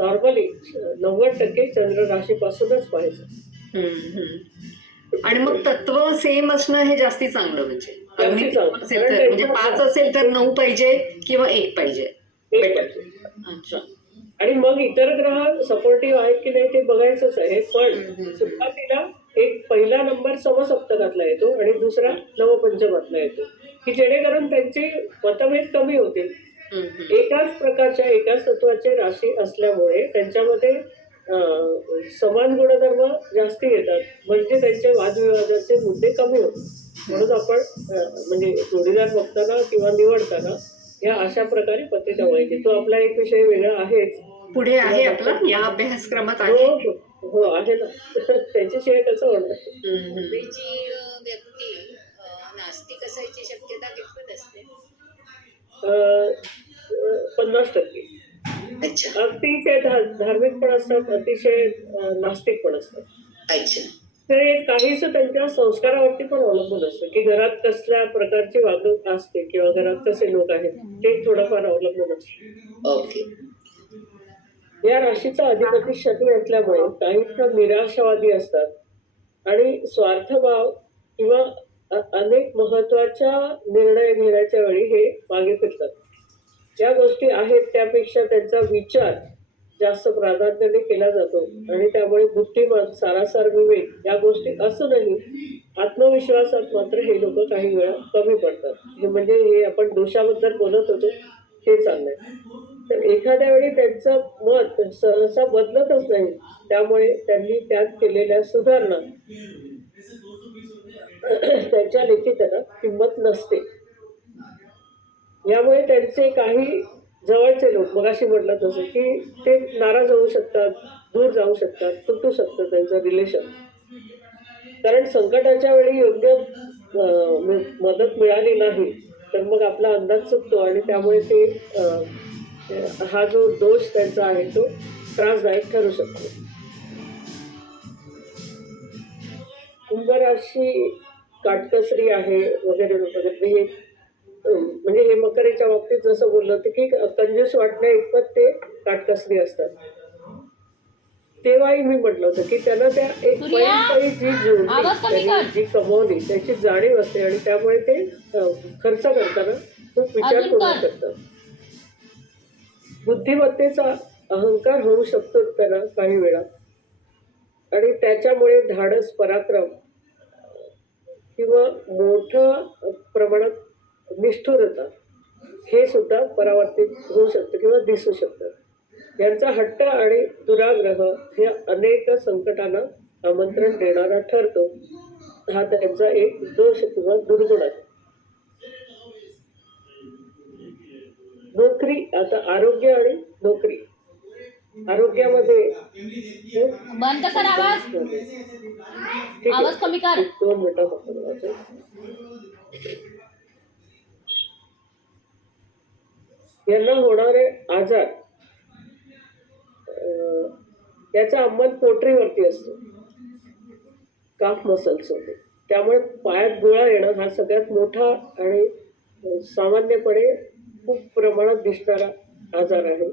Normally 90% चंद्र राशीपासूनच पाहायचं. आणि मग तत्व सेम असणं हे जास्ती चांगलं. म्हणजे अगदी जास्ती चांगलं. असेल तर म्हणजे 5 असेल तर 9 पाहिजे किंवा 1 पाहिजे. एक पाहिजे. अच्छा. आणि मग इतर ग्रह सपोर्टिव्ह आहेत की नाही ते बघायचंच आहे. पण सुरुवातीला एक पहिला नंबर समसप्तकातला येतो आणि दुसरा नवपंचमातला येतो, की जेणेकरून त्यांचे मतभेद कमी होतील. एकाच प्रकारच्या एकाच तत्वाचे राशी असल्यामुळे त्यांच्यामध्ये समान गुणधर्म जास्ती येतात, म्हणजे त्यांचे वादविवादाचे मुद्दे कमी होतात. म्हणून आपण म्हणजे जोडीदार बघताना किंवा निवडताना या अशा प्रकारे पत्ते ठेवायचे. तो आपला एक विषय वेगळा आहेच. पुढे आहे आपला या अभ्यासक्रमात हो आहे. हो हो आहे ना. त्याच्याशिवाय कसं होणार. जी व्यक्ती नास्तिक असायची शक्यता कितपत असते? 50%. अच्छा अतिशय धार्मिक पण असतात, अतिशय नास्तिक पण असतात. अच्छा. ते काहीच त्यांच्या संस्कारावरती पण अवलंबून असतं, की घरात कसल्या प्रकारची वागणूक असते किंवा घरात कसे लोक आहेत ते थोडंफार अवलंबून असतं. ओके. या राशीचा अधिपती शनी असल्यामुळे काही निराशावादी असतात आणि स्वार्थभाव किंवा अनेक महत्वाच्या निर्णय घेण्याच्या वेळी हे मागे फिरतात. ज्या गोष्टी आहेत त्यापेक्षा त्यांचा विचार जास्त प्राधान्याने केला जातो आणि त्यामुळे बुद्धिमत्ता, सारासार विवेक या गोष्टी असूनही आत्मविश्वासात मात्र हे लोक काही वेळा कमी पडतात. हे म्हणजे हे आपण दोषाबद्दल बोलत होतो ते चाललंय. तर एखाद्या वेळी त्यांचं मत सहसा बदलतच नाही, त्यामुळे त्यांनी त्यात केलेल्या सुधारणा त्यांच्या लेखीत किंमत नसते. यामुळे त्यांचे काही जवळचे लोक मगाशी म्हटलं तसं की ते नाराज होऊ शकतात, दूर जाऊ शकतात, तुटू शकतं त्यांचं रिलेशन. कारण संकटाच्या वेळी योग्य मदत मिळाली नाही तर मग आपला अंदाज चुकतो आणि त्यामुळे ते हा जो दोष त्यांचा आहे तो त्रासदायक ठरू शकतो. कुंभ राशी काटकसरी आहे वगैरे वगैरे. हे म्हणजे हे मकरेच्या बाबतीत जसं बोललं होतं की कंजूस वाटण्या इतपत ते काटकसरी असतात. तेव्हाही मी म्हटलं होतं की त्यांना त्या एक पैल जी जोडली त्यांनी जी कमवली त्याची जाणीव असते आणि त्यामुळे ते खर्च करताना खूप विचारपूर्वक करतात. बुद्धिमत्तेचा अहंकार होऊ शकतो त्यांना काही वेळा आणि त्याच्यामुळे धाडस, पराक्रम किंवा मोठ्या प्रमाणात निष्ठुरता हे सुद्धा परावर्तित होऊ शकतं किंवा दिसू शकतं. यांचा हट्ट आणि दुराग्रह हे अनेक संकटांना आमंत्रण देणारा ठरतो. हा त्यांचा एक दोष किंवा दुर्गुण आहे. नोकरी, आता आरोग्य आणि नोकरी. आरोग्यामध्ये बंद कर आवाज, आवाज कमी कर. 2 मिनिटं. यांना होणारे आजार याचा अंमल पोटरीवरती असतो, काफ मसल्स होते. त्यामुळे पायात गोळा येणं हा सगळ्यात मोठा आणि सामान्यपणे खूप प्रमाणात दिसणारा आजार आहे.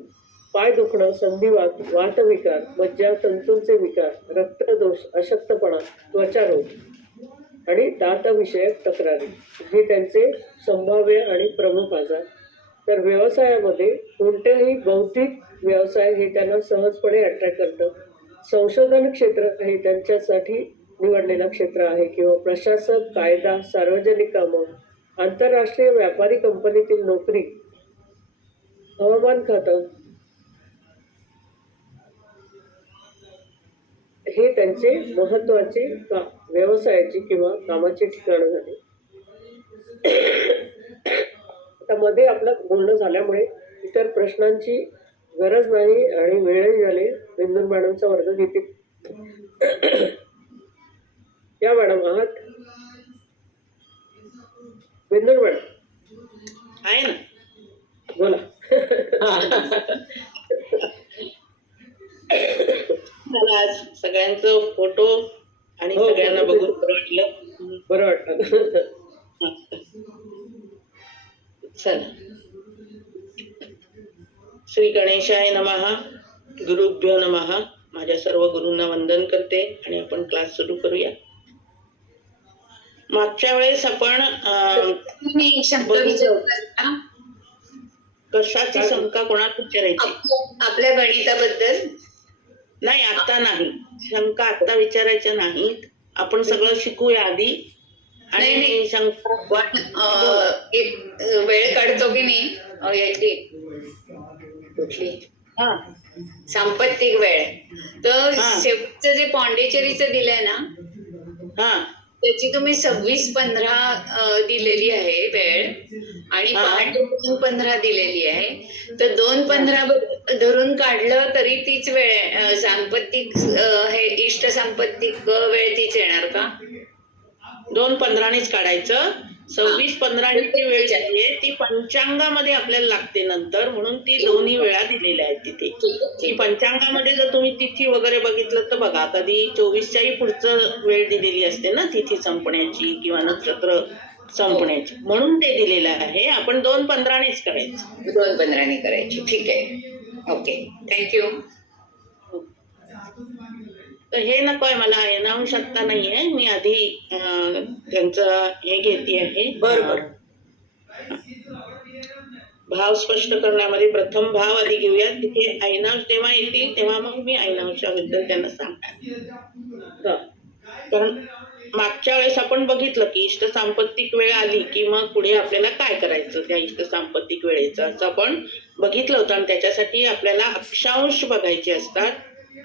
पाय दुखणं, संधिवात, वातविकार, मज्जातंतूंचे विकार, रक्तदोष, अशक्तपणा, त्वचारोग आणि दातविषयक तक्रारी हे त्यांचे संभाव्य आणि प्रमुख आजार. तर व्यवसायामध्ये कोणत्याही बौद्धिक व्यवसाय हे त्यांना सहजपणे अट्रॅक्ट करतं. संशोधन क्षेत्र हे त्यांच्यासाठी निवडलेलं क्षेत्र आहे किंवा प्रशासक, कायदा, सार्वजनिक कामं, आंतरराष्ट्रीय व्यापारी कंपनीतील नोकरी, हवामान खातं हे त्यांचे महत्वाचे व्यवसायाची किंवा कामाची ठिकाणं झाली. आता मध्ये आपलं बोलणं झाल्यामुळे इतर प्रश्नांची गरज नाही आणि वेळही झाले. बिंदूर मॅडमचा वर्ग घेतील. या मॅडम आहात? बिंदूर मॅडम आहे ना, बोला. मला आज सगळ्यांचं फोटो आणि सगळ्यांना बघून बरं वाटलं. चला, श्री गणेशाय नमः. गुरुभ्यो नमः. माझ्या सर्व गुरूंना वंदन करते आणि आपण क्लास सुरू करूया. मागच्या वेळेस आपण मी एक शंका विचारणार का? कशाची शंका कोणाला विचारायची? आपल्या गणिताबद्दल. नाही, आता नाही. शंका आता विचारायच्या नाहीत. आपण सगळं शिकूया आधी नाही, आणि नाही. शंका पण एक वेळ काढतो की नाही याची कुठली हा सांपत्तिक वेळ, तर हा. शेवटचं जे पॉंडिचेरीचं दिलंय ना, हा त्याची तुम्ही 26:15 दिलेली आहे वेळ आणि हा. पहाटे 2:15 दिलेली आहे. तर 2:15 धरून काढलं तरी तीच वेळ आहे. सांपत्तिक हे इष्ट सांपत्तिक वेळ तीच येणार का? 2:15नीच काढायचं. 26:15नी जी वेळ जी आहे ती पंचांगामध्ये आपल्याला लागते नंतर, म्हणून ती दोन्ही वेळा दिलेल्या आहेत तिथे. की पंचांगामध्ये जर तुम्ही तिथी वगैरे बघितलं तर बघा, कधी 24च्याही पुढचं वेळ दिलेली असते ना, तिथी संपण्याची किंवा नक्षत्र संपण्याची, म्हणून ते दिलेलं आहे. आपण 2:15नीच करायचं. 2:15 करायची. ठीक आहे. Okay, thank you. तर हे नकोय मला, येणांश आत्ता नाहीये. मी आधी त्यांचं हे घेते आहे. बरोबर. भाव स्पष्ट करण्यामध्ये प्रथम भाव आधी घेऊयात. तिथे ऐनांश जेव्हा येतील तेव्हा मग मी ऐनांशाबद्दल त्यांना सांगणार. हा. कारण मागच्या वेळेस आपण बघितलं की इष्ट सांपत्तिक वेळ आली की मग पुढे आपल्याला काय करायचं त्या इष्ट सांपत्तिक वेळेचं, असं आपण बघितलं होतं. आणि त्याच्यासाठी आपल्याला अक्षांश बघायचे असतात.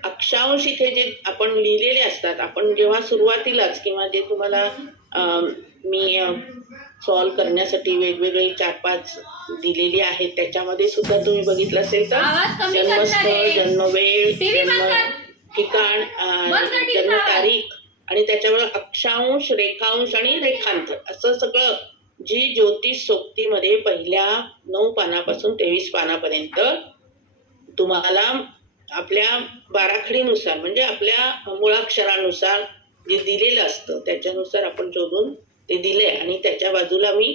अक्षांश इथे जे आपण लिहिलेले असतात, आपण जेव्हा सुरुवातीलाच किंवा जे तुम्हाला मी सॉल्व्ह करण्यासाठी वेगवेगळे 4-5 दिलेली आहेत, त्याच्यामध्ये सुद्धा तुम्ही बघितलं असेल तर आवाज कमी जन्मस्थळ, करणार आहे. जन्मवेळ, TV बंद जन्म कर. ठिकाण, बंद कर TV जन्म आवाज. तारीख आणि त्याच्यावर अक्षांश, रेखांश आणि रेखांतर असं सगळं जी ज्योतिष सोबतीमध्ये पहिल्या 9 पानापासून 23 पानापर्यंत तुम्हाला आपल्या बाराखडीनुसार म्हणजे आपल्या मुळाक्षरानुसार जे दिलेलं असतं त्याच्यानुसार आपण शोधून ते दिले. आणि त्याच्या बाजूला मी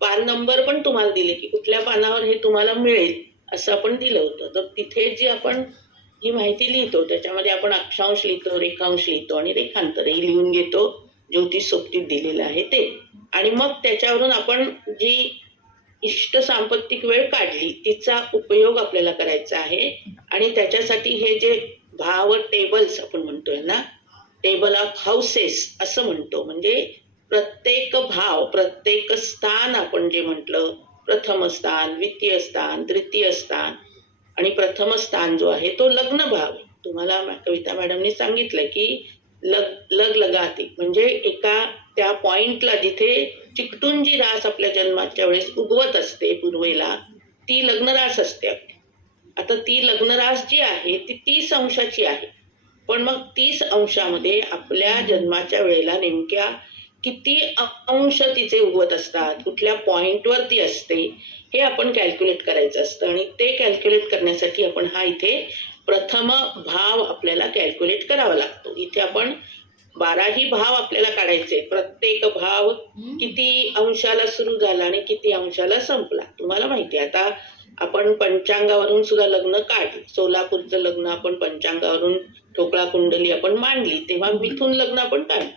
पान नंबर पण तुम्हाला दिले की कुठल्या पानावर हे तुम्हाला मिळेल असं आपण दिलं होतं. तर तिथे जी आपण ही माहिती लिहितो त्याच्यामध्ये आपण अक्षांश लिहितो, रेखांश लिहितो आणि रेखांतरही लिहून घेतो, ज्योतिष सोबतीत दिलेलं आहे ते. आणि मग त्याच्यावरून आपण जी इष्ट सांपत्तिक वेळ काढली तिचा उपयोग आपल्याला करायचा आहे. आणि त्याच्यासाठी हे जे भाव टेबल्स आपण म्हणतोय ना, टेबल ऑफ हाऊसेस असं म्हणतो. म्हणजे प्रत्येक भाव, प्रत्येक स्थान आपण जे म्हटलं, प्रथम स्थान, द्वितीय स्थान, तृतीय स्थान आणि प्रथम स्थान जो आहे तो लग्न भाव आहे. तुम्हाला कविता मॅडमनी सांगितलं की लग लगाती म्हणजे एका त्या पॉइंटला जिथे चिकटून जी रास आपल्या जन्माच्या वेळेस उगवत असते पूर्वेला, ती लग्नरास असते आपली. आता ती लग्नरास जी आहे ती 30 अंशाची आहे. पण मग 30 अंशामध्ये आपल्या जन्माच्या वेळेला नेमक्या किती अंश तिचे उगवत असतात, कुठल्या पॉइंटवर ती असते, हे आपण कॅल्क्युलेट करायचं असतं. आणि ते कॅल्क्युलेट करण्यासाठी आपण हा इथे प्रथम भाव आपल्याला कॅल्क्युलेट करावा लागतो. इथे आपण 12ही भाव आपल्याला काढायचे. प्रत्येक भाव किती अंशाला सुरू झाला आणि किती अंशाला संपला तुम्हाला माहिती आहे. आता आपण पंचांगावरून सुद्धा लग्न काढली. सोलापूरचं लग्न आपण पंचांगावरून ठोकळा कुंडली आपण मांडली, तेव्हा मिथून लग्न आपण काढलं.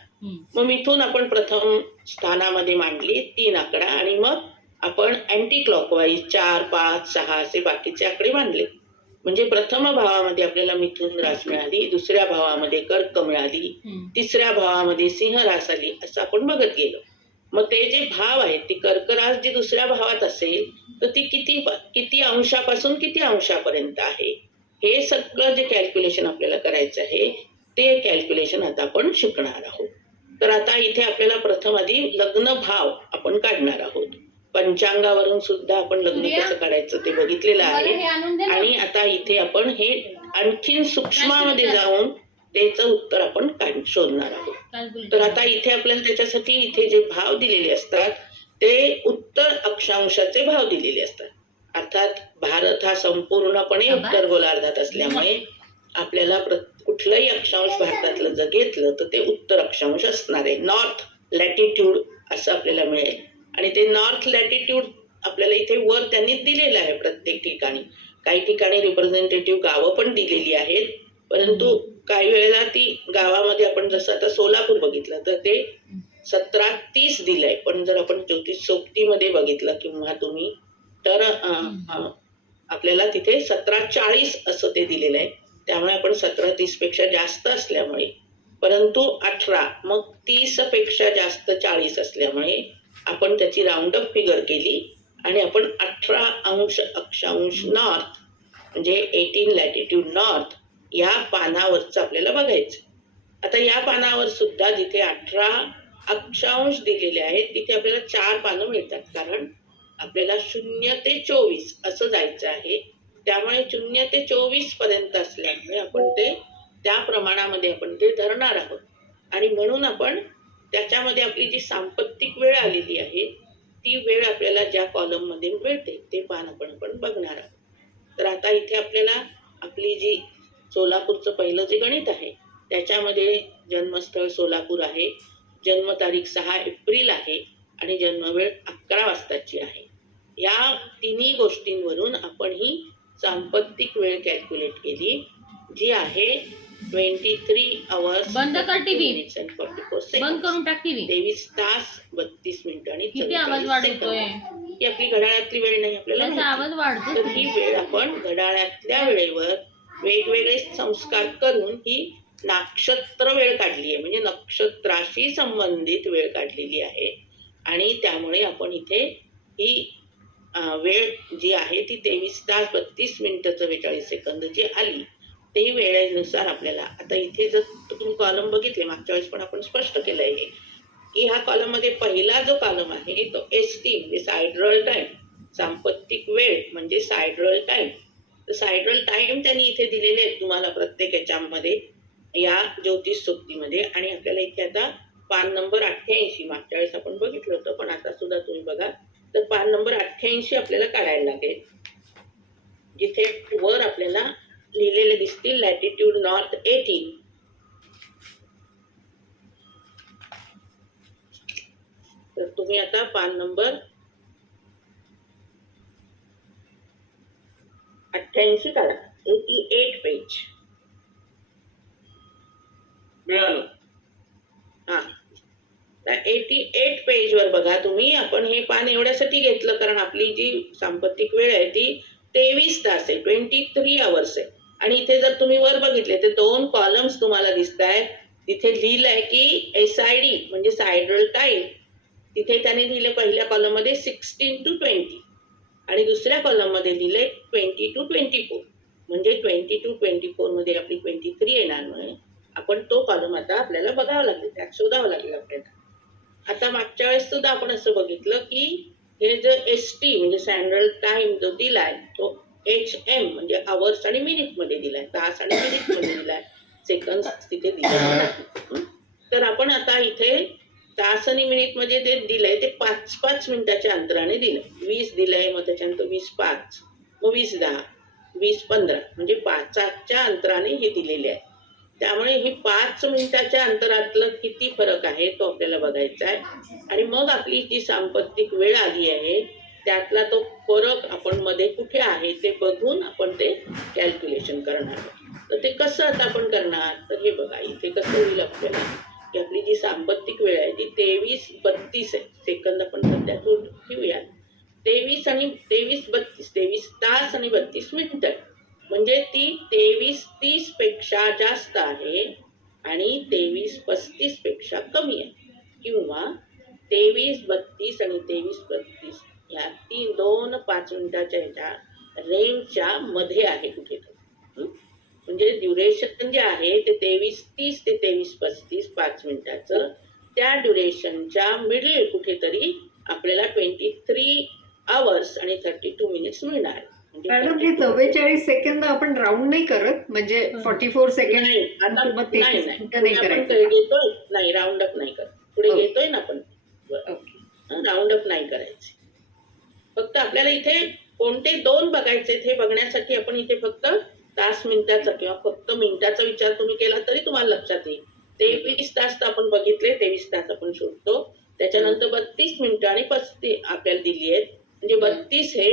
मग मिथून आपण प्रथम स्थानामध्ये मांडली 3 आकडा आणि मग आपण अँटी क्लॉकवाईज 4, 5, 6 असे बाकीचे आकडे मांडले. म्हणजे प्रथम भावामध्ये आपल्याला मिथुन रास मिळाली, दुसऱ्या भावामध्ये कर्क मिळाली, तिसऱ्या भावामध्ये सिंह रास आली, असं आपण बघत गेलो. मग ते जे भाव आहेत ती कर्क रास जी दुसऱ्या भावात असेल तर ती किती अंशापासून किती अंशापर्यंत आहे, हे सगळं जे कॅल्क्युलेशन आपल्याला करायचं आहे ते कॅल्क्युलेशन आता आपण शिकणार आहोत. तर आता इथे आपल्याला प्रथम आधी लग्न भाव आपण काढणार आहोत. पंचांगावरून सुद्धा आपण लग्न कसं काढायचं ते बघितलेलं आहे. आणि आता इथे आपण हे आणखीन सूक्ष्मामध्ये जाऊन त्याचं उत्तर आपण शोधणार आहोत. तर आता इथे आपल्याला त्याच्यासाठी इथे जे भाव दिलेले असतात ते उत्तर अक्षांशाचे भाव दिलेले असतात. अर्थात भारत हा संपूर्णपणे उत्तर गोलार्धात असल्यामुळे आपल्याला कुठलंही अक्षांश भारतातलं जर घेतलं तर ते उत्तर अक्षांश असणार आहे. नॉर्थ लॅटिट्यूड असं आपल्याला मिळेल. आणि ते नॉर्थ लॅटिट्यूड आपल्याला इथे वर त्यांनी दिलेलं आहे प्रत्येक ठिकाणी, काही ठिकाणी रिप्रेझेंटेटिव्ह गावं पण दिलेली आहेत, परंतु काही वेळेला ती गावामध्ये आपण जसं आता सोलापूर बघितलं तर ते 17:30 दिलंय, पण जर आपण ज्योतिष सोबतीमध्ये बघितलं किंवा तुम्ही तर आपल्याला तिथे 17:40 असं ते दिलेलं आहे. त्यामुळे आपण 17:30 पेक्षा जास्त असल्यामुळे, परंतु 18 मग 30 पेक्षा जास्त 40 असल्यामुळे आपण त्याची राऊंड अप फिगर केली आणि आपण 18 अंश अक्षांश नॉर्थ म्हणजे 18 लॅटिट्यूड नॉर्थ या पानावरचं आपल्याला बघायचं. आता या पानावर सुद्धा जिथे 18 अक्षांश दिलेले आहेत तिथे आपल्याला 4 पानं मिळतात, कारण आपल्याला 0 ते 24 असं जायचं आहे. त्यामुळे 0 ते 24 पर्यंत असल्यामुळे आपण ते त्या प्रमाणामध्ये आपण ते धरणार आहोत आणि म्हणून आपण त्याच्यामध्ये आपली जी सांपत्तिक वेळ आलेली आहे ती वेळ आपल्याला ज्या कॉलम मध्ये मिळते ते पान आपण बघणार आहोत. तर आता इथे आपल्याला आपली जी सोलापूरचं पहिलं जे गणित आहे त्याच्यामध्ये जन्मस्थळ सोलापूर आहे, जन्मतारीख 6 एप्रिल आहे आणि जन्मवेळ 11 वाजताची आहे. या तिन्ही गोष्टींवरून आपण ही सांपत्तिक वेळ कॅल्क्युलेट केली जी आहे 23 hours बंद कर TV. 42 minutes and 44 बंद seconds. करून टाक टीव्ही. 23 तास 32 मिनिटं आणि किती आवाज 44 वाढवतोय? सेकंद. ही आपली घड्याळातली वेळ नाही आपल्याला त्याचा माहिती. आवाज वाढतो. तर ही वेळ आपण घड्याळातल्या वेळेवर वेगवेगळे संस्कार करून ही नक्षत्र वेळ काढली आहे, म्हणजे नक्षत्राशी संबंधित वेळ काढलेली आहे आणि त्यामुळे आपण इथे ही वेळ जी आहे ती 23 तास 32 मिनिटं 44 सेकंद जी आली ते वेळेनुसार आपल्याला. आता इथे जर तुम्ही कॉलम बघितले मागच्या वेळेस पण आपण स्पष्ट केलं आहे की ह्या कॉलम मध्ये पहिला जो कॉलम आहे तो ST म्हणजे सायड्रल टाइम, सांपत्तिक वेळ म्हणजे सायड्रल टाइम. तर सायड्रल टाइम त्यांनी इथे दिलेले आहेत तुम्हाला प्रत्येक याच्यामध्ये या ज्योतिष सोबतीमध्ये. आणि आपल्याला इथे आता पान नंबर 88 मागच्या वेळेस आपण बघितलं होतं पण आता सुद्धा तुम्ही बघा तर पान नंबर 88 आपल्याला काढायला लागेल, जिथे वर आपल्याला लिहिलेले दिसतील लॅटिट्यूड नॉर्थ 18. तर तुम्ही आता पान नंबर 88 काढा, 88 पेज मिळालं. हा. 88 पेज वर बघा तुम्ही. आपण हे पान एवढ्यासाठी घेतलं कारण आपली जी सांपत्तिक वेळ आहे ती 23 तास आहे, 23 hours आहे. आणि इथे जर तुम्ही वर बघितले तर 2 कॉलम्स तुम्हाला दिसत आहेत. तिथे लिहिलंय की SID म्हणजे सायड्रल टाइम, तिथे त्याने लिहिलं पहिल्या कॉलम मध्ये 16 to 20 आणि दुसऱ्या कॉलम मध्ये लिहिलंय 20 to 24 म्हणजे 20 to 24 मध्ये आपली 23 येणार. म्हणून आपण तो कॉलम आता आपल्याला बघावा लागेल, त्यात शोधावं लागेल आपल्याला. आता मागच्या वेळेस सुद्धा आपण असं बघितलं की हे जो ST म्हणजे सॅन्ड्रल टाइम जो दिलाय तो HM म्हणजे आवर्स आणि मिनिट मध्ये दिलाय, तास आणि मिनिट मध्ये दिलाय, सेकंद तिथे दिले नाही. तर आपण आता इथे तास आणि मिनिट मध्ये जे दिलंय ते 5-5 मिनिटाच्या अंतराने दिलंय. 20 दिलंय, मग त्याच्यानंतर 20-5, मग 20-10, 20-15 म्हणजे 5च्या अंतराने हे दिलेले आहे. त्यामुळे ही 5 मिनिटाच्या अंतरातलं किती फरक आहे तो आपल्याला बघायचा आहे आणि मग आपली जी सांपत्तिक वेळ आली आहे त्यातला तो फरक आपण मध्ये कुठे आहे ते बघून आपण ते कॅल्क्युलेशन करणार. तर ते कसं आता आपण करणार तर हे बघा इथे कसं होईल आपल्याला की आपली जी सांपत्तिक वेळ आहे ती 23-32 आहे सेकंद. आपण सध्या ठेवूया 23 आणि 23-32 23 तास आणि 32 मिनिटं म्हणजे ती 23-30 पेक्षा जास्त आहे आणि 23-35 पेक्षा कमी आहे किंवा 23-32 आणि 23-35 या 2-5 मिनिटाच्या ह्याच्या रेंजच्या मध्ये आहे कुठेतरी. म्हणजे ड्युरेशन जे आहे ते 23-30 ते 23-35 5 मिनिटाचं, त्या ड्युरेशनच्या मिडल कुठेतरी आपल्याला 23 hours आणि 32 minutes मिळणार. मॅडम हे 44 सेकंद आपण राऊंड नाही करत म्हणजे 44 सेकंड नाही आता किंवा 33 नाही मिनिटं नाही आपण करायचं. घेतोय नाही राऊंड अप नाही करत, पुढे ओके. घेतोय ना आपण ओके. राऊंड अप नाही करायचे. फक्त आपल्याला इथे कोणते 2 बघायचे हे बघण्यासाठी आपण इथे फक्त तास मिनिटाचा किंवा फक्त मिनिटाचा विचार तुम्ही केला तरी तुम्हाला लक्षात येईल. 23 तास तर आपण बघितले, 23 तास आपण शोधतो. त्याच्यानंतर 32 मिनिटं आणि 35 आपल्याला दिली आहेत म्हणजे 32 हे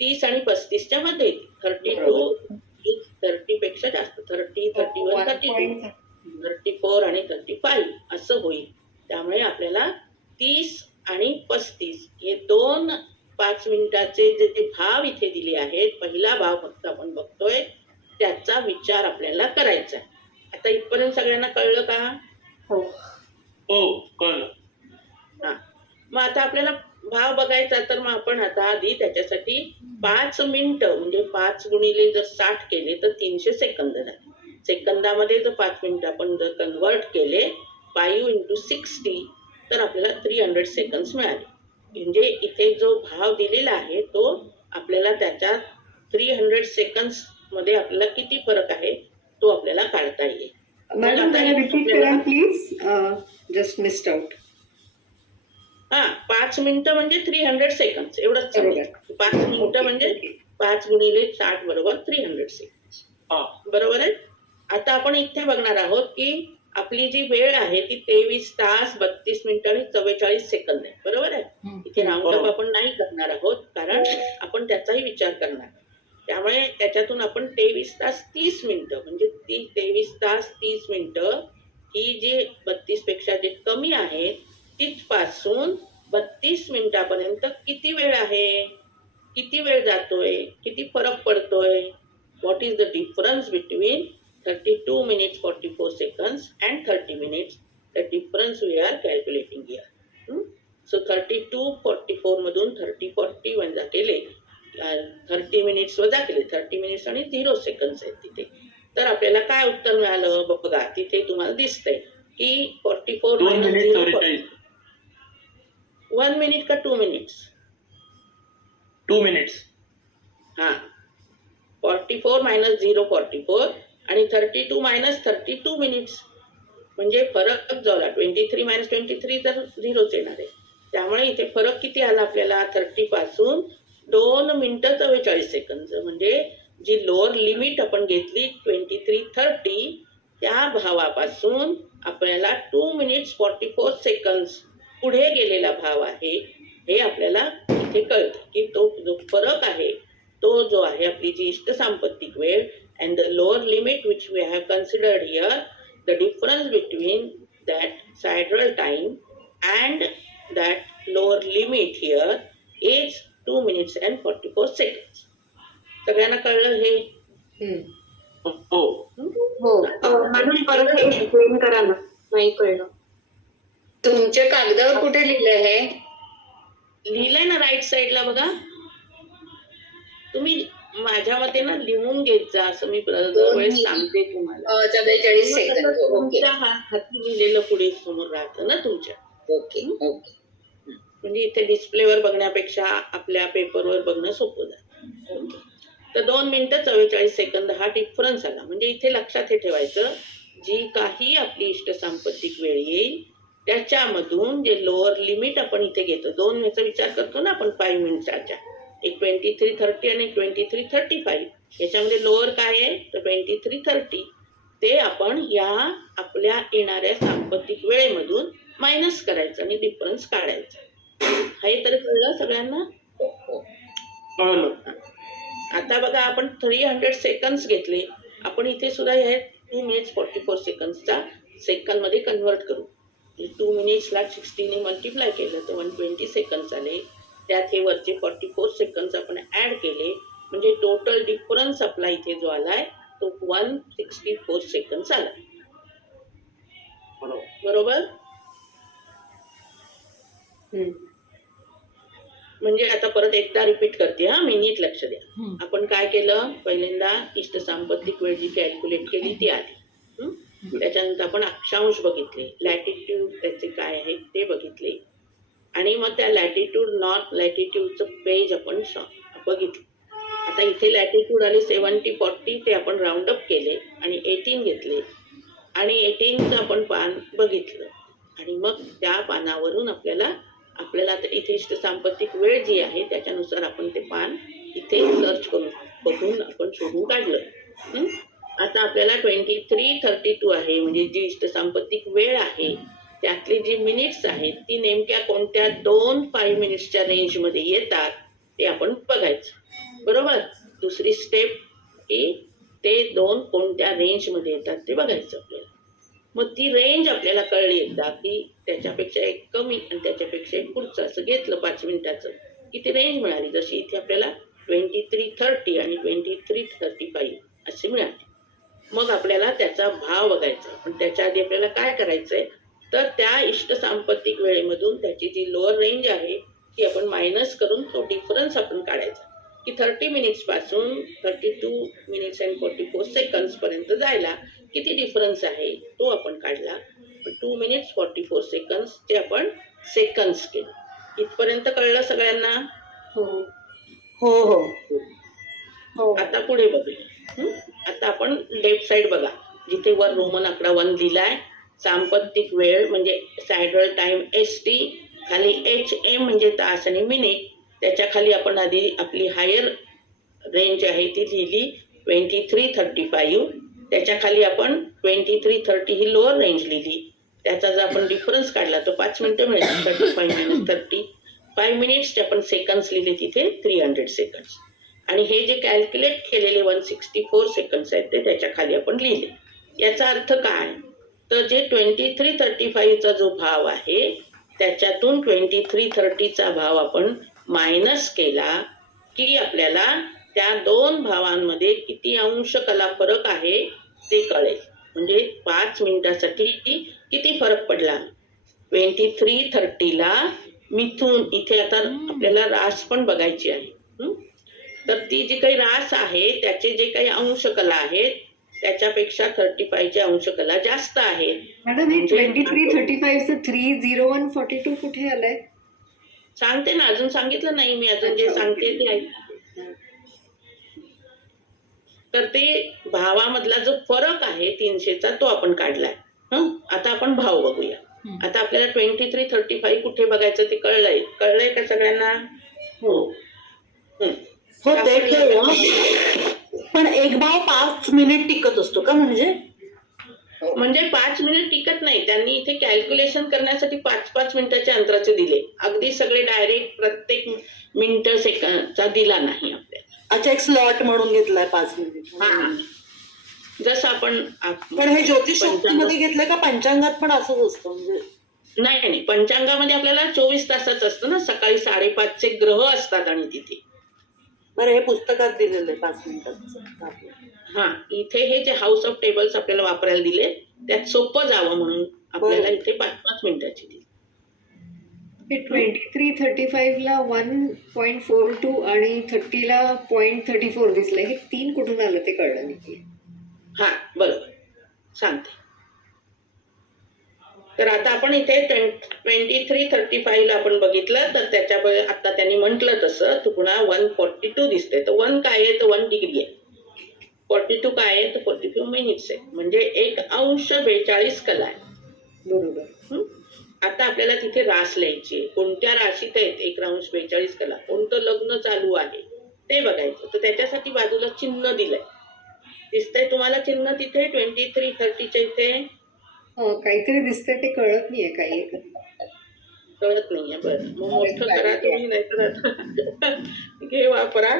30 आणि 35च्या मध्ये 32 30 पेक्षा जास्त 30 31 32 34 आणि 35 असं होईल. त्यामुळे आपल्याला 30 आणि 35 हे दोन 5 मिनिटाचे जे भाव इथे दिले आहेत, पहिला भाव फक्त आपण बघतोय, त्याचा विचार आपल्याला करायचा आहे. आता इथपर्यंत सगळ्यांना कळलं का? हो. हो कळलं. हा, मग आता आपल्याला भाव बघायचा, तर मग आपण आता आधी त्याच्यासाठी 5 मिनिटं म्हणजे 5 गुणिले जर 60 केले तर 300 सेकंद झाले. सेकंदामध्ये जर 5 मिनिटं आपण जर कन्वर्ट केले 5 into 60 तर आपल्याला 300 सेकंड्स मिळाले. म्हणजे इथे जो भाव दिलेला आहे तो आपल्याला त्याच्या 300 सेकंड्स मध्ये आपल्याला किती फरक आहे तो आपल्याला काढता येईल. मॅडम आता जरा रिपीट आपल्याला- करा प्लीज, जस्ट मिस्ड आउट. हा, 5 मिनिटं म्हणजे 300 सेकंड्स एवढंच बरोबर. 5 मिनिटं म्हणजे 5 गुणिले 60 बरोबर 300 सेकंड्स. हा. बरोबर आहे. आता आपण इथे बघणार आहोत की आपली जी वेळ आहे ती 23 तास 32 मिनिटं आणि 44 सेकंद आहे. बरोबर आहे. इथे राऊंड अप बरोबर. आपण नाही करणार आहोत कारण आपण त्याचाही विचार करणार. त्यामुळे त्याच्यातून आपण 23 तास 30 मिनिटं म्हणजे 23 तास 30 मिनिटं ही जी 32 पेक्षा जे कमी आहे तिथपासून 32 मिनिटापर्यंत किती वेळ आहे, किती वेळ जातोय, किती फरक पडतोय, what is the difference between 32 minutes 44 seconds and 30 minutes, the difference we are calculating here. So 32 44 मधून 30 40 वजा केले, 30 मिनिट्स वजा केले, 30 मिनिट्स आणि 0 सेकंड्स आहेत तिथे, तर आपल्याला काय उत्तर मिळालं बघा. तिथे तुम्हाला दिसतंय की 44 2 minus मिनिट 0 44. 1 मिनिट का 2 मिनिट्स? 2 मिनिट्स. हा, 44 minus 0 44 आणि 32 minus 32 मिनिट्स म्हणजे फरक झाला. 23 minus 23 तर 0च येणार आहे. त्यामुळे इथे फरक किती आला आपल्याला 30 पासून 2 मिनिटं 44 सेकंद. म्हणजे जी लोअर लिमिट आपण घेतली 23:30 त्या भावापासून आपल्याला 2 minutes 44 seconds पुढे गेलेला भाव आहे हे आपल्याला इथे कळतं की तो जो फरक आहे तो जो आहे आपली जी इष्ट सांपत्तिक वेळ and the lower limit which we have considered here, the difference between that sidereal time and that lower limit here is 2 minutes and 44 seconds. सगळ्यांना कळलं हे? हो. हो मॅडम परत एक्सप्लेन करा ना, नाही कळलं. तुमच्या कागदावर कुठे लिहिलं हे? लिहिलंय ना राईट साईडला बघा. तुम्ही माझ्या मते ना लिहून घेत जा असं मी दरवेळेस सांगते तुम्हाला. 44 सेकंद. ओके तुमच्या हाती लिहिलेलं पुढे समोर राहतं ना तुमच्या. Okay okay. म्हणजे इथे डिस्प्लेवर बघण्यापेक्षा आपल्या पेपरवर बघणं सोपं जातं. तर 2 मिनिटं 44 सेकंद हा डिफरन्स आला. म्हणजे इथे लक्षात हे ठेवायचं जी काही आपली इष्ट सांपत्तिक वेळ येईल त्याच्यामधून जे लोअर लिमिट आपण इथे घेतो, 2 याचा विचार करतो ना आपण 5 मिनिटाच्या, एक 23:30 आणि 23:35. याच्यामध्ये लोअर काय आहे तर 23:30 ते आपण या आपल्या येणाऱ्या सांपत्तिक वेळेमधून मायनस करायचं आणि डिफरन्स काढायचा. हे तर कळलं सगळ्यांना? कळलं. आता बघा आपण 300 सेकंड्स घेतले. आपण इथे सुद्धा हे 2 minutes 44 सेकंड्सचा सेकंड मध्ये कन्वर्ट करू. 2 मिनिट्सला 60 ने मल्टिप्लाय केलं तर 120 सेकंड्स आले. त्यात हे वरचे 44 सेकंड्स आपण ऍड केले म्हणजे टोटल डिफरन्स आपला इथे जो आलाय तो 164 सेकंड्स आला. बरोबर? म्हणजे आता परत एकदा रिपीट करते हा, मिनिट लक्ष द्या. आपण काय केलं पहिल्यांदा इष्ट सांपत्तिक वेळ जी कॅल्क्युलेट केली ती आली. त्याच्यानंतर आपण अक्षांश बघितले, लॅटिट्यूड त्याचे काय आहे ते बघितले आणि मग त्या लॅटिट्यूड नॉर्थ लॅटिट्यूडचं पेज आपण बघितलं. आता इथे लॅटिट्यूड आले 70 40 ते आपण राऊंड अप केले आणि 18 घेतले आणि 18चं आपण पान बघितलं आणि मग त्या पानावरून आपल्याला आता इथे इष्ट सांपत्तिक वेळ जी आहे त्याच्यानुसार आपण ते पान इथे सर्च करून बघून आपण शोधून काढलं. आता आपल्याला 23:32 आहे म्हणजे जी इष्ट सांपत्तिक वेळ आहे त्यातली जी मिनिट्स आहेत ती नेमक्या कोणत्या 2 5 मिनिट्सच्या रेंजमध्ये येतात ते आपण बघायचं. बरोबर. दुसरी स्टेप की ते दोन कोणत्या रेंजमध्ये येतात ते बघायचं आपल्याला. मग ती रेंज आपल्याला कळली एकदा की त्याच्यापेक्षा एक कमी आणि त्याच्यापेक्षा एक पुढचं असं घेतलं 5 मिनिटाचं की ती रेंज मिळाली. जशी इथे आपल्याला 23:30 आणि 23:35 अशी मिळाली. मग आपल्याला त्याचा भाव बघायचा. पण त्याच्या आधी आपल्याला काय करायचंय तर त्या इष्ट सांपत्तिक वेळेमधून त्याची जी लोअर रेंज आहे ती आपण मायनस करून तो डिफरन्स आपण काढायचा की 30 मिनिट्स पासून 32 मिनिट्स अँड 44 सेकंड्स पर्यंत जायला किती डिफरन्स आहे तो आपण काढला. 2 मिनिट्स 44 सेकंड्स चे आपण सेकंड्स केले. इथपर्यंत कळलं सगळ्यांना? हो हो हो हो. आता पुढे बघूया. आता आपण लेफ्ट साइड बघा. जिथे वर रोमन आकडा 1 लिहिलाय, सांपत्तिक वेळ म्हणजे सायड्रल टाइम ST, खाली HM म्हणजे तास आणि मिनिट. त्याच्या खाली आपण आधी आपली हायर रेंज आहे ती लिहिली 23:35. त्याच्या खाली आपण 23:30 ही लोअर रेंज लिहिली. त्याचा जर आपण डिफरन्स काढला तर 5 मिनिटं मिळेल. 35 35 मिनिट्सचे आपण सेकंड्स लिहिले तिथे 300 सेकंड्स. आणि हे जे कॅल्क्युलेट केलेले 164 सेकंड्स आहेत ते त्याच्या खाली आपण लिहिले. याचा अर्थ काय तर जे 23:35चा जो भाव आहे त्याच्यातून 23:30चा भाव आपण मायनस केला की आपल्याला त्या दोन भावांमध्ये किती अंश कला फरक आहे ते कळेल. म्हणजे 5 मिनिटासाठी किती फरक पडला. 23:30ला मिथून इथे आता आपल्याला रास पण बघायची आहे. तर ती जी काही रास आहे त्याचे जे काही अंश कला आहेत त्याच्यापेक्षा 35चे अंश कला जास्त आहे. मॅडम हे 23:35चं 30142 कुठे आलंय? सांगते ना, अजून सांगितलं नाही मी. अजून जे सांगते ते ऐक. तर ते भावामधला जो फरक आहे 300चा तो आपण काढलाय. आता आपण भाव बघूया. आता आपल्याला 23:35 कुठे बघायचं ते कळलंय का सगळ्यांना? हो हो ते कळलं. पण एक भाव 5 मिनिट टिकत असतो का? म्हणजे 5 मिनिट टिकत नाही. त्यांनी इथे कॅल्क्युलेशन करण्यासाठी 5-5 मिनिटाच्या अंतराचे दिले. अगदी सगळे डायरेक्ट प्रत्येक मिनिट सेकंदचा दिला नाही आपल्याला. अच्छा, एक स्लॉट म्हणून घेतलाय 5 मिनिट. हा, जसं आपण पण हे ज्योतिषशास्त्रामध्ये घेतलंय का पंचांगात पण असंच असतं? म्हणजे नाही, पंचांगामध्ये आपल्याला 24 तासाचं असतं ना. सकाळी 5:30चे ग्रह असतात आणि तिथे. बरं, हे पुस्तकात दिलेलं आहे 5 मिनिटाचं. हा, इथे हे जे हाऊस ऑफ टेबल्स आपल्याला वापरायला दिले त्यात सोपं जावं म्हणून आपल्याला इथे 5-5 मिनिटाची दिली. हे 23:35ला 1.42 आणि 30ला 0.34 दिसलंय. हे 3 कुठून आलं ते कळलं नाही. हा, बरोबर सांगते. तर आता आपण इथे 23:35ला आपण बघितलं तर त्याच्या आता त्यांनी म्हटलं तसं पुन्हा 142 दिसते. तर 1 काय आहे तर 1 डिग्री आहे. 42 काय आहे तर 42 मिनिट्स आहे. म्हणजे 1°42 कला आहे. बरोबर. आता आपल्याला तिथे रास लिहायची. कोणत्या राशीत आहेत 1°42 कला, कोणतं लग्न चालू आहे ते बघायचं. तर त्याच्यासाठी बाजूला चिन्ह दिलंय. दिसतंय तुम्हाला चिन्ह तिथे 23:30च्या इथे? काहीतरी दिसतंय ते कळत नाहीये काही. कळत नाहीये. बरं, मग मोठं करा तुम्ही, नाहीतर घे वापरा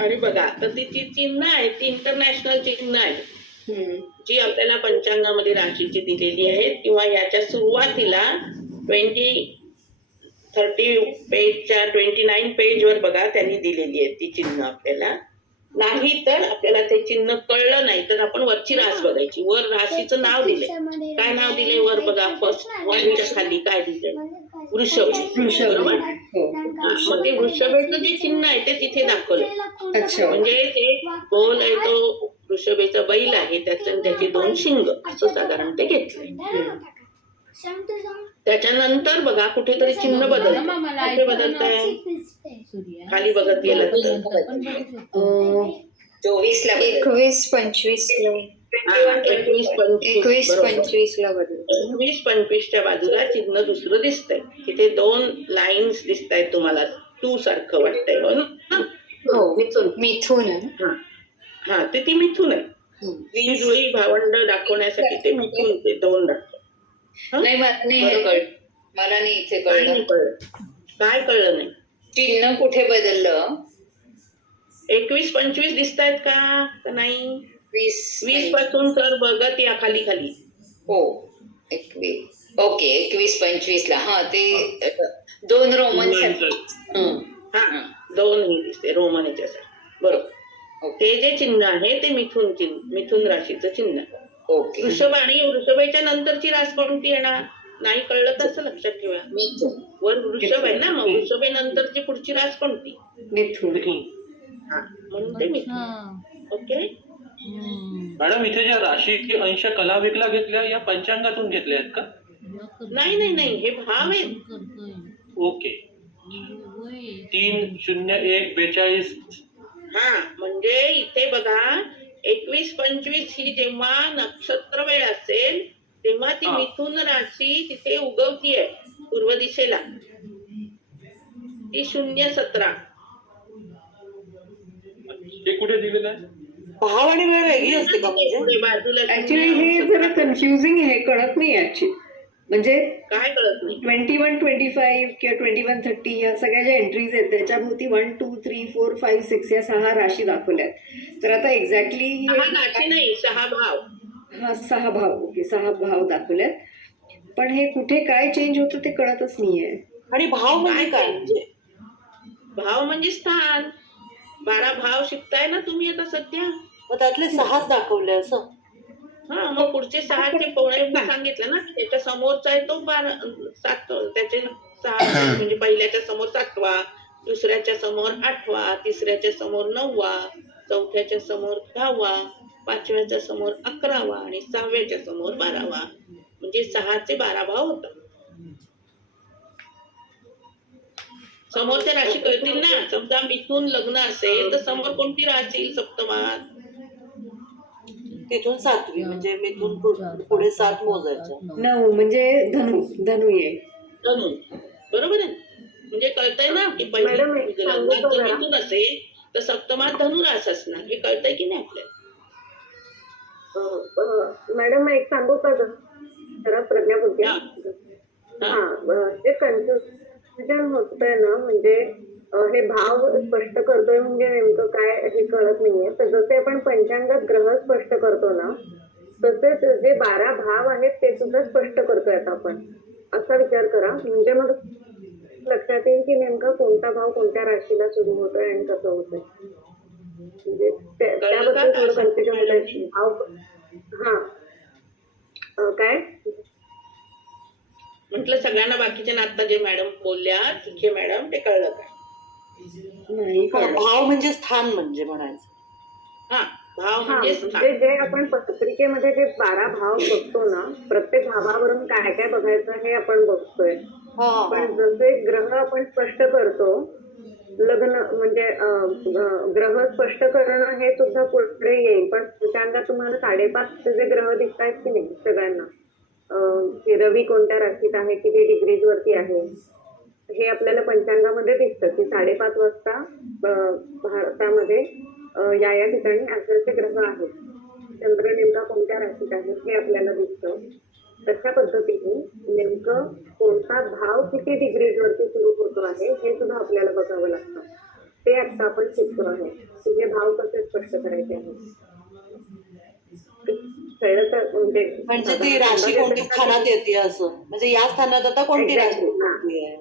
आणि बघा. तर ती चिन्ह आहे ती इंटरनॅशनल चिन्ह आहे जी आपल्याला पंचांगामध्ये राशीची दिलेली आहेत. किंवा याच्या सुरुवातीला 30 पेजच्या 29 पेजवर बघा त्यांनी दिलेली आहे ती चिन्ह आपल्याला. नाही तर आपल्याला ते चिन्ह कळलं नाही तर आपण वरची रास बघायची. वर राशीचं नाव दिलंय. काय नाव दिलंय वर बघा. फर्स्ट 1च्या खाली काय दिलंय? वृषभ. बरोबर. मग ते वृषभेचं जे चिन्ह आहे ते तिथे दाखवलं. अच्छा. म्हणजे ते गोल आहे तो वृषभेचा बैल आहे त्याची 2 शिंग असं साधारण ते घेतलंय. त्याच्यानंतर बघा कुठेतरी चिन्ह बदलतं. कुठे बदलतंय? खाली बघत गेलं तर 24ला 21-25 21-25ला बदल. 21-25च्या बाजूला चिन्ह दुसरं दिसतंय. तिथे 2 लाईन्स दिसत आहेत तुम्हाला. 2 सारखं वाटतंय हो, मिथून. हा, ते ती मिथून आहे. ती जुळी भावंड दाखवण्यासाठी ते मिथून ते 2 दाखवतात. नाही, मला नाही हे कळलं. मला नाही इथे कळलं. काय कळलं नाही? चिन्ह कुठे बदललं 21-25 दिसतायत का नाही? 20 20 पासून तर बघत या खाली खाली. हो 21 ओके 21-25 ला हा ते 2 रोमन हा 2 ही दिसते रोमन याच्यासाठी बरोबर. ते जे चिन्ह आहे ते मिथुन राशीचं चिन्ह आहे. ओके वृषभ आणि वृषभेच्या नंतरची रास कोणती येणार? नाही कळलं तर असं लक्षात ठेवा. मिथुन वर वृषभ आहे ना, मग वृषभेनंतरची पुढची रास कोणती? मिथून. हा म्हणून ते मिथुन. ओके. मॅडम इथे ज्या राशी अंश कलाविकला घेतल्या या पंचांगातून घेतल्या आहेत का? नाही हे भाव आहेत. ओके 3-0-1-42. हा म्हणजे इथे बघा 21-25 ही जेव्हा नक्षत्र वेळ असेल तेव्हा ती हा. मिथुन राशी तिथे उगवतीये पूर्व दिशेला. ती 0-17. हे कुठे दिलेलं आहे? भाव आणि वेळ वेगळी असते का म्हणजे? पुढे बाजूला ऍक्च्युली हे जरा कन्फ्युजिंग हे कळत नाही ऍक्च्युली. म्हणजे काय कळत नाही? 21-25 किंवा 21-30 या सगळ्या ज्या एंट्रीज आहेत त्याच्याभोवती 1, 2, 3, 4, 5, 6 या 6 राशी दाखवल्यात. तर आता एक्झॅक्टली 6 राशी नाही 6 भाव. हा 6 भाव ओके 6 भाव दाखवल्यात. पण हे कुठे काय चेंज होतं ते कळतच नाहीये. आणि भाव म्हणजे काय? म्हणजे भाव म्हणजे स्थान. 12 भाव शिकताय ना तुम्ही आता सध्या. मग त्यातले 6 दाखवले असं? हा मग पुढचे 6चे पौणे सांगितलं ना, त्याच्या समोरचा आहे तो 7 त्याचे 6 म्हणजे पहिल्याच्या समोर 7वा, दुसऱ्याच्या समोर 8वा, तिसऱ्याच्या समोर 9वा, चौथ्याच्या समोर 10वा, 5व्याच्या समोर 11वा आणि 6व्याच्या समोर 12वा. म्हणजे 6चे 12 भाव होतात. समोरच्या राशी कळतील ना. समजा मिथून लग्न असेल तर समोर कोणती राशी येईल सप्तमात? तिथून 7वी म्हणजे मिथून पुढे 7 मोजायच्या. 9 म्हणजे धनु येईल. धनु बरोबर आहे. म्हणजे कळतंय ना की पहिली लग्नात जर मिथून असेल तर सप्तमात धनुरास असणार. हे कळतंय की नाही आपल्याला? मॅडम एक सांगू का जरा प्रज्ञा बोलते. हा. ते कन्फ्युजन होतंय ना, म्हणजे हे भाव स्पष्ट करतोय म्हणजे नेमकं काय हे कळत नाहीये. तर जसे आपण पंचांगात ग्रह स्पष्ट करतो ना, तसेच जे 12 भाव आहेत ते सुद्धा स्पष्ट करतोय आता आपण. असा विचार करा म्हणजे मग लक्षात येईल की नेमका कोणता भाव कोणत्या राशीला सुरू होतोय आणि कसं होतंय. म्हणजे त्याबद्दल थोडं कन्फ्युजन होतंय. भाव काय म्हटलं सगळ्यांना बाकीच्या आता जे मॅडम बोलल्या तिथे मॅडम ते कळलं का? नाही कळत. भाव म्हणजे स्थान म्हणजे म्हणायचं. हा भाव म्हणजे म्हणजे स्थान. जे आपण पत्रिकेमध्ये जे 12 भाव बघतो ना, प्रत्येक भावावरून काय काय बघायचं हे आपण बघतोय. हा पण जसे ग्रह आपण स्पष्ट करतो, लग्न म्हणजे ग्रह स्पष्ट करणं हे सुद्धा पुढे येईल. पण पंचांगात तुम्हाला 5.5 जे ग्रह दिसतायत की नाही सगळ्यांना, की रवी कोणत्या राशीत आहे, किती डिग्रीज वरती आहे, हे आपल्याला पंचांगामध्ये दिसतं की 5:30 वाजता भारतामध्ये या ठिकाणी असे ग्रह आहेत. चंद्र नेमका कोणत्या राशीत आहे हे आपल्याला दिसतं. तशा पद्धतीने नेमकं कोणता भाव किती डिग्रीज वरती सुरू होतो आहे हे सुद्धा आपल्याला बघावं लागतं. ते आता आपण शिकतो आहे की हे भाव कसे स्पष्ट करायचे आहेत. कळलं तर म्हणजे ती राशी कोणत्या स्थानात येते असं, म्हणजे या स्थानात आता कोणती राशी आहे.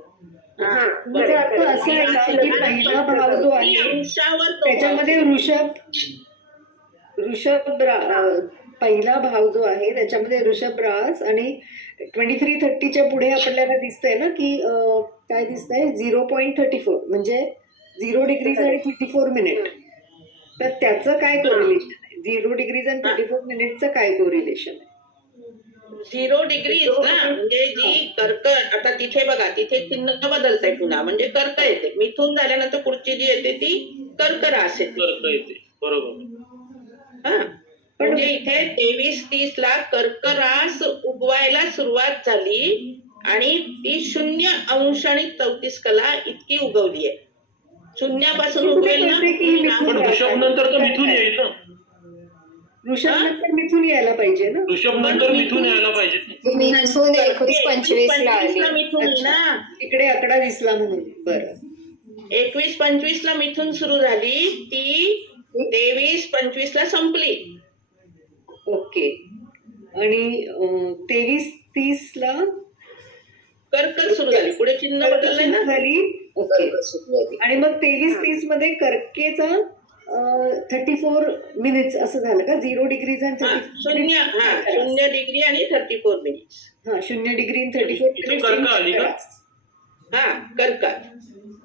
म्हणजे अर्थ असा आहे का की पहिला भाव जो आहे अंशावर तो त्याच्यामध्ये पहिला भाव जो आहे त्याच्यामध्ये वृषभ रास आणि 23-30च्या पुढे आपल्याला दिसतंय ना की काय दिसतंय 0.34 म्हणजे 0 डिग्रीज आणि 34 मिनिट. तर त्याचं काय कोरिलेशन आहे? 0 डिग्रीज आणि 34 मिनिटचं काय कोरिलेशन आहे? 0 डिग्रीज ना, म्हणजे जी कर्क आता तिथे बघा तिथे चिन्ह बदलतंय पुन्हा म्हणजे कर्क येते. मिथून झाल्यानंतर पुढची जी येते ती कर्क रास येते. करता येते बरोबर. हा म्हणजे इथे 23-30 ला कर्क रास उगवायला सुरुवात झाली आणि ती 0 अंश आणि 34 कला इतकी उगवली आहे. शून्यापासून उगवेल ना. पण वृषभ नंतर तर मिथून येईल ना. वृषभ नंतर मिथून यायला पाहिजे ना. वृषभ नंतर मिथून यायला पाहिजे. मिथून 21-25 ला आली. मिथून ना इकडे आकडा दिसला म्हणून. बरं 21-25 ला मिथून सुरू झाली, ती 23-25 ला संपली. ओके. आणि 23-30 ला कर्क सुरू झाली. पुढे चिन्ह बदललंय ना. झाली. ओके. कर्क सुरू झाली. आणि मग 23-30 मध्ये कर्केचा 34 मिनिट्स असं झालं का? 0 डिग्रीज आणि 0 डिग्री आणि 34 मिनिट. 0 डिग्री आणि 34 इथं कर्क आली का? कर्कात.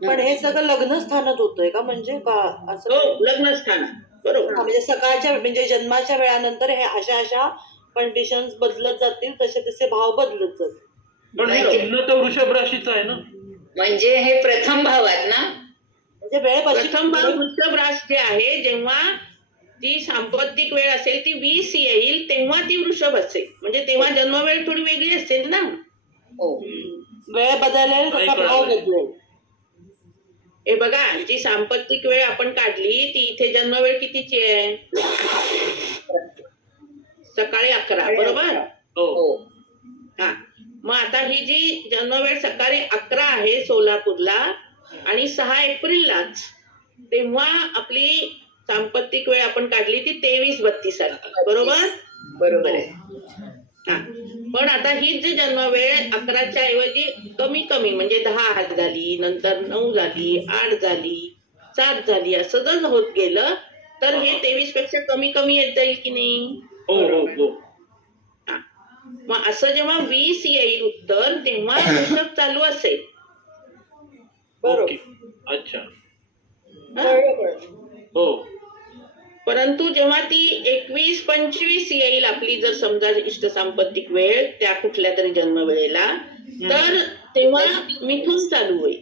पण हे सगळं लग्न स्थानात होतंय का म्हणजे का असं हो, लग्न स्थान बरोबर. हा, म्हणजे सकाळच्या म्हणजे जन्माच्या वेळानंतर हे अशा कंडिशन्स बदलत जातील, तसे तसे भाव बदलत जातील. पण हे चिन्ह तर वृषभ राशीचं आहे ना. म्हणजे हे प्रथम भावात ना. म्हणजे वेळ प्रथम भाव वृषभ रास जे आहे, जेव्हा ती सांपत्तिक वेळ असेल ती 20 येईल तेव्हा ती वृषभ असेल. म्हणजे तेव्हा जन्मवेळ थोडी वेगळी असेल ना. हो. वेळ बदलेल तसा भाव बदलेल. हे बघा, जी सांपत्तिक वेळ आपण काढली ती इथे जन्मवेळ कितीची आहे? सकाळी 11 बरोबर. हो. हा, मग आता ही जी जन्मवेळ सकाळी 11 आहे सोलापूरला आणि 6 एप्रिललाच, तेव्हा आपली सांपत्तिक वेळ आपण काढली ती 23-32 आली बरोबर. बरोबर आहे. हा, पण आता हीच जी जन्मवेळ 11च्या ऐवजी कमी कमी म्हणजे 10 झाली, नंतर 9 झाली, 8 झाली, 7 झाली, असं जर होत गेलं तर हे 23 पेक्षा कमी कमी येत जाईल की नाही. हो. हा, मग असं जेव्हा 20 येईल उत्तर तेव्हा वृषभ चालू असेल. ओके. अच्छा. हा? हो. परंतु जेव्हा ती 21-25 येईल आपली जर समजा इष्ट सांपत्तिक वेळ त्या कुठल्या तरी जन्मवेळेला, तर तेव्हा मिथून चालू होईल.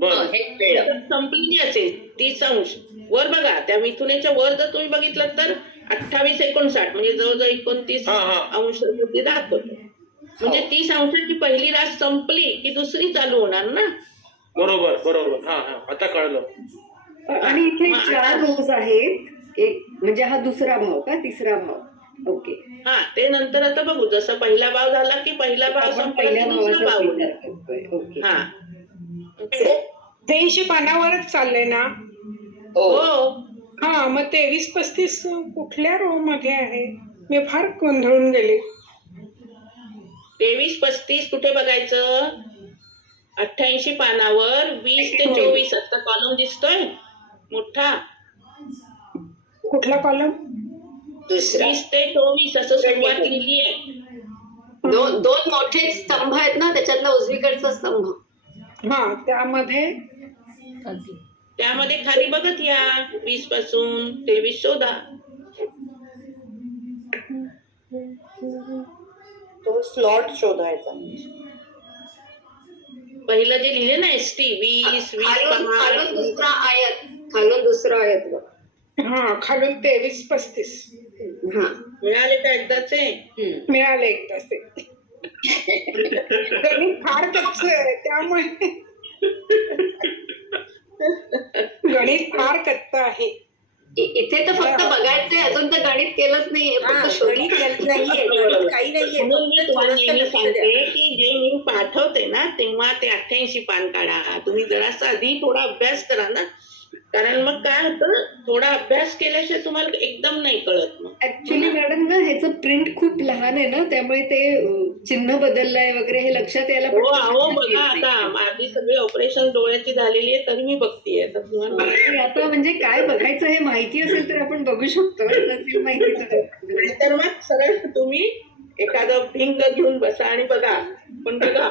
बरं. हे कळलं. तर संपलेली असेल 30 अंश. वर बघा, त्या मिथुनेच्या वर जर तुम्ही बघितलं तर 28-59 म्हणजे जवळजवळ 29 अंश वृद्धी दाखवतो. म्हणजे 30 अंशाची पहिली रास संपली की दुसरी चालू होणार ना. बरोबर. हा. आता कळलं. आणि इथे 4 रोज आहेत. एक म्हणजे हा दुसरा भाव का तिसरा भाव? ओके. हा, ते नंतर आता बघू. जसं पहिला भाव झाला की पहिला भाव आपण संपला पहिल्या की दुसरा भावाचा भाव विचार होईल. करतोय. ओके. हा. 83 पानावरच चाललंय ना. हो. हा, मग 23-35 कुठल्या रो मध्ये आहे? मी फार गोंधळून गेले. 23-35 कुठे बघायचं? 88 पानावर 20 ते 24 आता कॉलम दिसतोय मोठा. कुठला कॉलम? दुसरा. 20 ते 24 असं सुरुवात लिहिली आहे. दोन मोठे स्तंभ आहेत ना, त्याच्यातला उजवीकडचा स्तंभ. हा, त्यामध्ये खाली बघत या 20 पासून 23 शोधा. तो स्लॉट शोधायचा. पहिलं जे लिहिले ना ST 20 खालून दुसरा आयत बघ. हा, खालून 23-35 मिळाले का एकदाचे? मिळाले एकदाच ते. गणित फार कच्च आहे त्यामुळे गणित फार कच्च आहे. इथे तर फक्त बघायचंय, अजून तर गणित केलंच नाहीये. काही नाहीये. म्हणून मी तुम्हाला नेहमी सांगते की जे मी पाठवते ना तेव्हा ते 88 पान काढा. तुम्ही जरासा आधी थोडा अभ्यास करा ना, कारण मग काय होतं, थोडा अभ्यास केल्याशिवाय तुम्हाला एकदम नाही कळत. मग ऍक्च्युली मॅडम ना, ह्याचं प्रिंट खूप लहान आहे ना, त्यामुळे ते चिन्ह बदललंय वगैरे हे लक्षात यायला हो बघा, आता माझी सगळी ऑपरेशन डोळ्याची झालेली आहे तरी मी बघतीये. आता तुम्हाला आता म्हणजे काय बघायचं हे माहिती असेल तर आपण बघू शकतो. नसेल माहिती तर मग सरळ तुम्ही एखादं भिंग घेऊन बसा आणि बघा. पण बघा,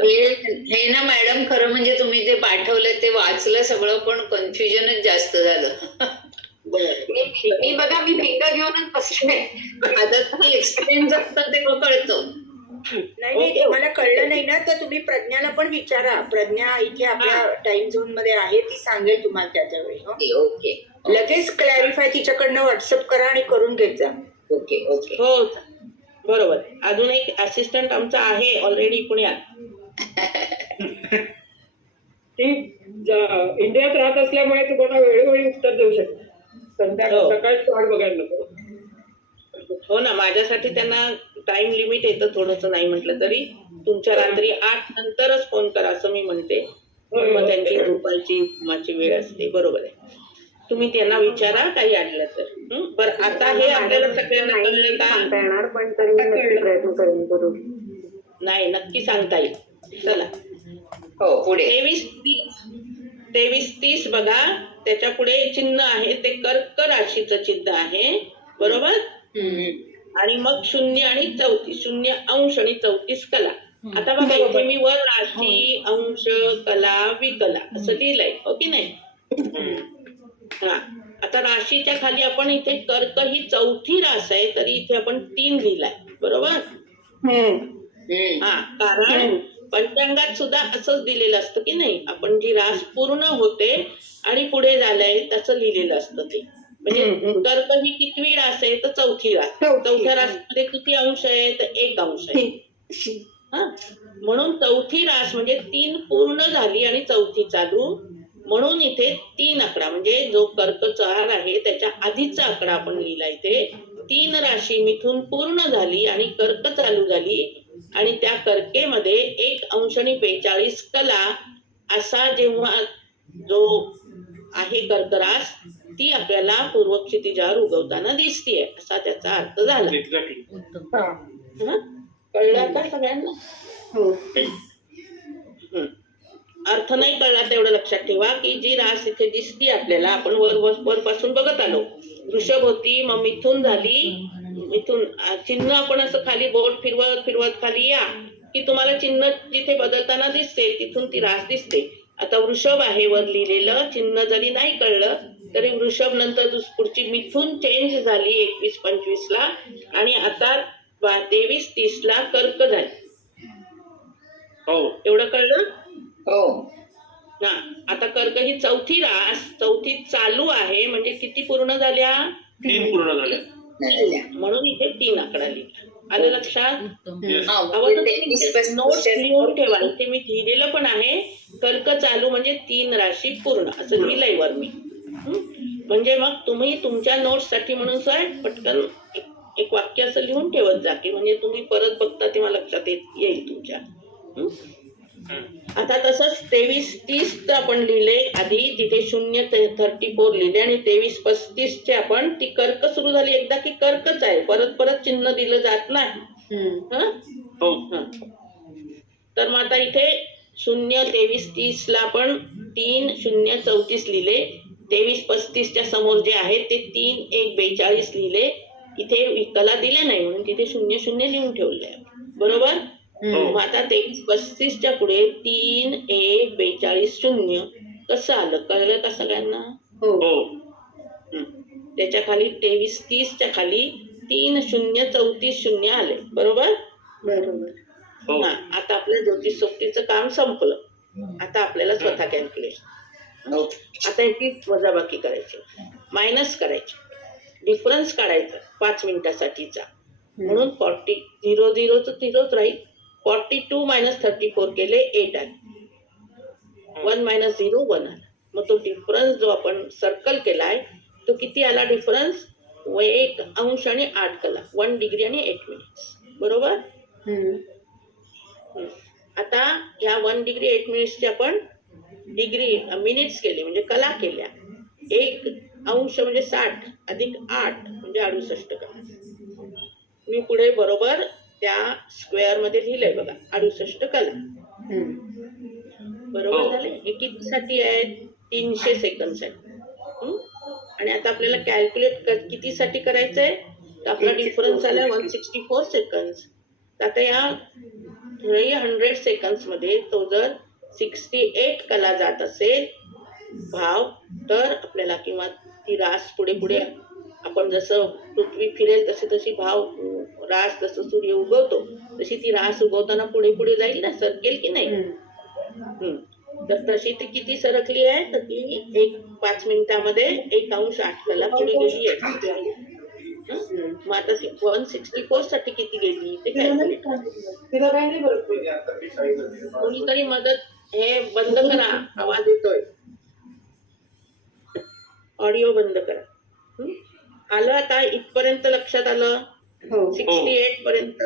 हे ना मॅडम, खरं म्हणजे तुम्ही ते पाठवलं ते वाचलं सगळं, पण कन्फ्युजनच जास्त झालं. मी भिंग घेऊनच बसले. आता तुम्ही एक्सपिरियन्स असतं ते कळतं. नाही, तुम्हाला कळलं नाही ना तर तुम्ही प्रज्ञाला पण विचारा. प्रज्ञा इथे आपल्या टाइम झोन मध्ये आहे, ती सांगेल तुम्हाला त्याच्या वेळी. ओके. लगेच क्लॅरिफाय तिच्याकडनं व्हॉट्सअप करा आणि करून घेत जा. ओके. हो बरोबर. अजून एक असिस्टंट आमचा आहे ऑलरेडी पुण्यात. ती इंडियात राहत असल्यामुळे तुम्हाला वेळोवेळी उत्तर देऊ शकते. सकाळची वाट बघायला नको. हो ना, माझ्यासाठी त्यांना टाइम लिमिट येतं थोडंसं, नाही म्हटलं तरी तुमच्या रात्री 8 नंतरच फोन करा असं मी म्हणते. मग त्यांची झोपायची माझी वेळ असते. बरोबर आहे. तुम्ही त्यांना विचारा काही आढळलं तर. बरं, आता हे आपल्याला सगळ्यांना कळलं का? सांगता येणार पण तरी मी नक्की प्रयत्न करेन करून. नाही, नक्की सांगता येईल. चला, हो पुढे 23-30 बघा, त्याच्या पुढे चिन्ह आहे ते कर्क राशीचं चिन्ह आहे. बरोबर. आणि मग 0 आणि 34, 0 अंश आणि 34 कला. आता बघा इथे मी वर राशी, अंश, कला, विकला असं लिहिलंय, हो की नाही? हा, आता राशीच्या खाली आपण इथे कर्क ही चौथी रास आहे तरी इथे आपण 3 लिहिलाय. बरोबर. हा, कारण पंचांगात सुद्धा असंच दिलेलं असतं की नाही, आपण जी रास पूर्ण होते आणि पुढे झालंय तसं लिहिलेलं असतं ते. म्हणजे कर्क ही कितवी रास आहे तर चौथी रास. चौथ्या रासमध्ये किती अंश आहे तर 1 अंश आहे. हा, म्हणून चौथी रास म्हणजे 3 पूर्ण झाली आणि चौथी चालू, म्हणून इथे 3 आकडा म्हणजे जो कर्क 4 आहे त्याच्या आधीचा आकडा आपण लिहिला इथे. 3 राशी मिथून पूर्ण झाली आणि कर्क चालू झाली आणि त्या कर्केमध्ये 1 अंश आणि 42 कला असा जेव्हा जो आहे कर्क रास ती आपल्याला पूर्व क्षितिजावर उगवताना दिसतीये असा त्याचा अर्थ झाला. कळलं आता सगळ्यांना? हो. अर्थ नाही कळला तेवढं लक्षात ठेवा की जी रास इथे दिसती आपल्याला, आपण वरपासून बघत आलो. वृषभ होती, मग मिथून झाली, मिथून चिन्ह आपण असं खाली बोट फिरवत फिरवत खाली या की तुम्हाला चिन्ह जिथे बदलताना दिसते तिथून ती रास दिसते. आता वृषभ आहे वर लिहिलेलं, चिन्ह जरी नाही कळलं तरी वृषभ नंतर पुढची मिथून चेंज झाली 21-25 ला आणि आता 23-30 ला कर्क झाली. हो, एवढं कळलं? हो. हा, आता कर्क ही चौथी रास, चौथी चालू आहे म्हणजे किती पूर्ण झाल्या? 3 पूर्ण झाल्या. म्हणून इथे 3 आकडा लिहिला. आलं लक्षात? म्हणजे नोट्स लिहून ठेवा. इथे मी लिहिलेलं पण आहे कर्क चालू म्हणजे 3 राशी पूर्ण असं लिहिलंय वर मी. म्हणजे मग तुम्ही तुमच्या नोट्स साठी म्हणून सर पटकन एक वाक्य असं लिहून ठेवत जा की म्हणजे तुम्ही परत बघता तेव्हा लक्षात येईल तुमच्या. आता तसंच 23-30 आपण लिहिले आधी, तिथे 0-34 लिहिले आणि 23-35 चे आपण ती कर्क सुरू झाली एकदा की कर्कच आहे, परत परत चिन्ह दिलं जात नाही. हो. तर मग आता इथे 0-23-30 ला आपण 3-0-34 लिहिले. 23-35 च्या समोर जे आहे ते 3-1-42 लिहिले. इथे कला दिल्या नाही म्हणून तिथे 0-0 लिहून ठेवलंय. बरोबर. मग आता 23-35 च्या पुढे 3-1-42-0 कसं आलं कळलं का सगळ्यांना? हो. त्याच्या खाली 23-30 च्या खाली 3-0-34-0 आले. बरोबर. बरोबर. हा, आता आपल्या ज्योतिष सोबतीचं काम संपलं. आता आपल्याला स्वतः कॅल्क्युलेशन. आता याची वजाबाकी करायची, मायनस करायची, डिफरन्स काढायचा 5 मिनिटासाठीचा. म्हणून 0-0 0 राहील. 42 - 34 केले 8 आले. 1 - 0 1 आला. मग तो डिफरन्स जो आपण सर्कल केलाय तो किती आला डिफरन्स? 1 अंश आणि 8 कला, 1 डिग्री आणि 8 मिनिट्स. बरोबर. आता ह्या 1 डिग्री 8 मिनिट्सचे आपण डिग्री मिनिट्स केले म्हणजे कला केल्या. 1 अंश म्हणजे 60 अधिक 8 म्हणजे 68 कला. मी पुढे बरोबर त्या स्क्वेअर मध्ये लिहिलंय बघा 68 कला. बरोबर झाले. हे कितीसाठी आहे? 300 सेकंद साठी. आणि आता आपल्याला कॅल्क्युलेट कितीसाठी करायचंय तर आपला डिफरन्स आला 164 सेकंद. आता या 100 सेकंद मध्ये तो जर 68 कला जात असेल भाव तर आपल्याला किंवा ती रास पुढे पुढे आपण जसं पृथ्वी फिरेल तशी तशी भाव रास जसं सूर्य उगवतो तशी ती रास उगवताना पुढे पुढे जाईल ना, सरकेल की नाही. तर तशी ती किती सरकली आहे तर ती 5 मिनिटामध्ये 1 अंश 8 कला पुढे गेली आहे. मग आता 164 साठी किती गेली ते कोणीतरी मदत. हे बंद करा, आवाज येतोय. ऑडिओ बंद करा. आलं आता इथपर्यंत लक्षात आलं? 68 पर्यंत.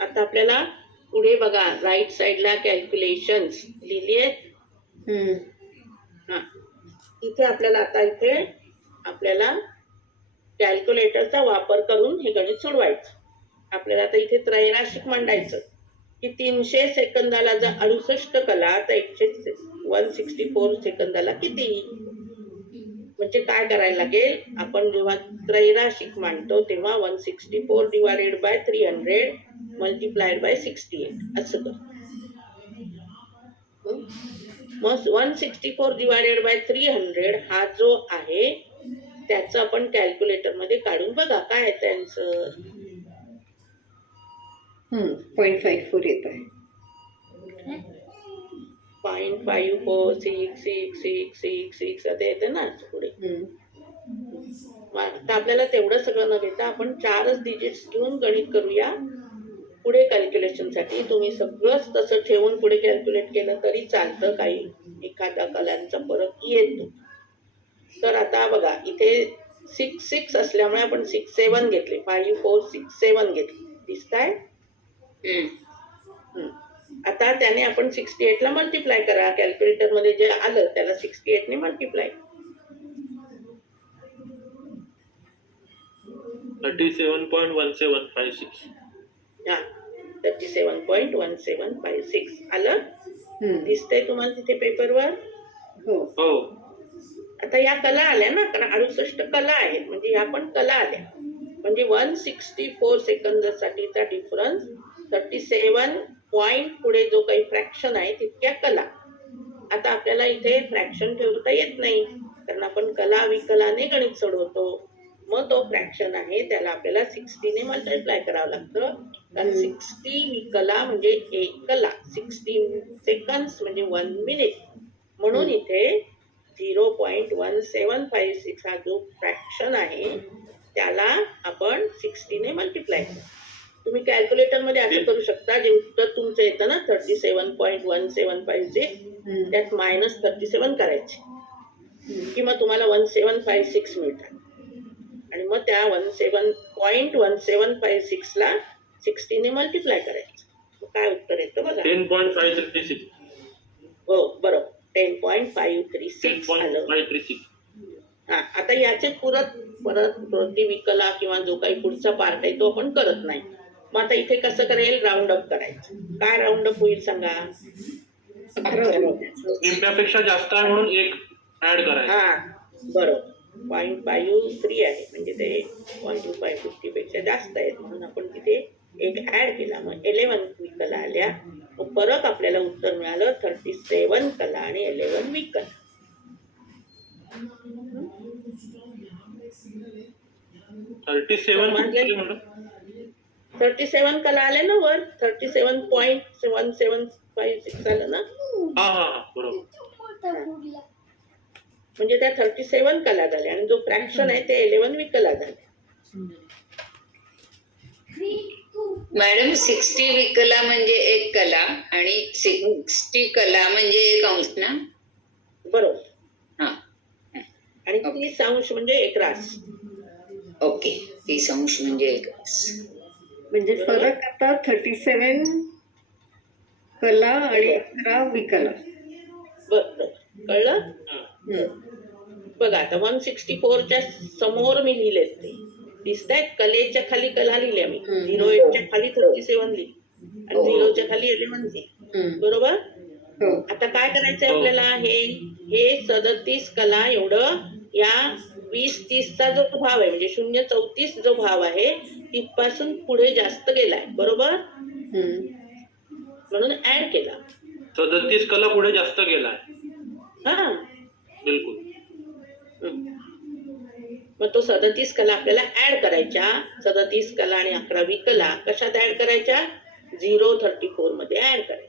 आता आपल्याला पुढे बघा राईट साइडला कॅल्क्युलेशन्स लिहिली आहेत. हम्म. हा इथे आपल्याला कॅल्क्युलेटरचा वापर करून हे गणित सोडवायचं. आपल्याला आता इथे त्रैराशिक मांडायचं की 300 सेकंदाला जर 68 कला तर 164 सेकंदाला किती. म्हणजे काय करायला लागेल, आपण जेव्हा त्रैराशिक मांडतो तेव्हा 164 डिवायडेड बाय 300 मल्टिप्लाइड बाय 68 असं कर. मग 164 डिवायडेड बाय 300 हा जो आहे त्याचं आपण कॅल्क्युलेटर मध्ये काढून बघा काय आहे त्यांचं. 0.54 येत आहे. 0.546666 आता येतं ना पुढे. हम्म. मग आता आपल्याला तेवढं सगळं न घेता आपण 4च डिजिट्स घेऊन गणित करूया. पुढे कॅल्क्युलेशन साठी तुम्ही सगळंच तसं ठेवून पुढे कॅल्क्युलेट केलं तरी चालतं, काही एखाद्या कलांचा फरक येतो. तर आता बघा इथे 6 असल्यामुळे आपण 6 7 घेतले, 5 4 6 7 घेतले, दिसताय. आता त्याने आपण 68 ला मल्टिप्लाय करा. कॅल्क्युलेटर मध्ये जे आलं त्याला 68 ने मल्टिप्लाय. 37.1756. हा 37.1756 आलं. दिसतंय तुम्हाला तिथे पेपरवर. हो. हो. आता या कला आल्या ना, कारण 68 कला आहेत म्हणजे ह्या पण कला आल्या. म्हणजे 164 सेकंदासाठीचा डिफरन्स 37 पॉइंट पुढे जो काही फ्रॅक्शन आहे तितक्या कला. आता आपल्याला इथे फ्रॅक्शन ठेवता येत नाही कारण आपण कला विकलाने गणित सोडवतो. मग तो फ्रॅक्शन आहे त्याला आपल्याला 60 ने मल्टिप्लाय करावं लागतं. कारण 60 विकला म्हणजे एक कला, 16 सेकंड्स म्हणजे 1 मिनिट. म्हणून इथे 0.1756 हा जो फ्रॅक्शन आहे त्याला आपण 60 ने मल्टिप्लाय करू. तुम्ही कॅल्क्युलेटर मध्ये असं करू शकता, जे उत्तर तुमचं येतं ना 37.1756 त्यात -37 करायचे किंवा तुम्हाला 1756 मिळतात आणि मग त्या 17.1756 ला 60 ने मल्टिप्लाय करायचं. मग काय उत्तर येतं बघा. 10.536. हो बरोबर 10.536 आलं. 10.536. हा आता याचे परत विकला किंवा जो काही पुढचा पार्ट आहे तो आपण करत नाही. मग आता इथे कसं करेल, राऊंड अप करायचं. काय राऊंड अप होईल सांगा. निम्म्यापेक्षा जास्त आहे म्हणून एक ऍड करायचं. हा बरोबर 0.53 आहे म्हणजे ते 0.550 पेक्षा जास्त आहेत म्हणून आपण तिथे एक ऍड केला. मग 11 विकला आल्या. मग फरक आपल्याला उत्तर मिळालं 37 कला आणि 11 विकला. 37 कला आल्या ना वर. 37.1756 आलं ना. हा बरोबर. म्हणजे त्या 37 कला झाल्या आणि जो फ्रॅक्शन आहे ते 11 विकला झाले. मॅडम 60 विकला म्हणजे एक कला आणि 60 कला म्हणजे एक अंश ना. बरोबर. हा आणि 30 अंश म्हणजे एक रास. ओके 30 अंश म्हणजे एक रास. म्हणजे फरक आता 37 कला आणि 11 विकला. बरोबर कळलं. बघा आता 164च्या समोर मी लिहिलेत ते दिसतायत. कलेच्या खाली कला लिहिल्या मी. 08च्या खाली 37 लिहिली आणि 0च्या खाली 11 लिहिली. बरोबर. आता काय करायचंय आपल्याला, हे 37 कला एवढं या 20-30चा जो भाव आहे म्हणजे 0.34 जो भाव आहे तिथपासून पुढे जास्त गेलाय. बरोबर. म्हणून ऍड केला. 37 कला पुढे जास्त गेलाय. हा बिलकुल. मग तो 37 कला आपल्याला ऍड करायच्या. 37 कला आणि 11वी कला कशात ऍड करायच्या, 0.34 मध्ये ऍड करायच्या.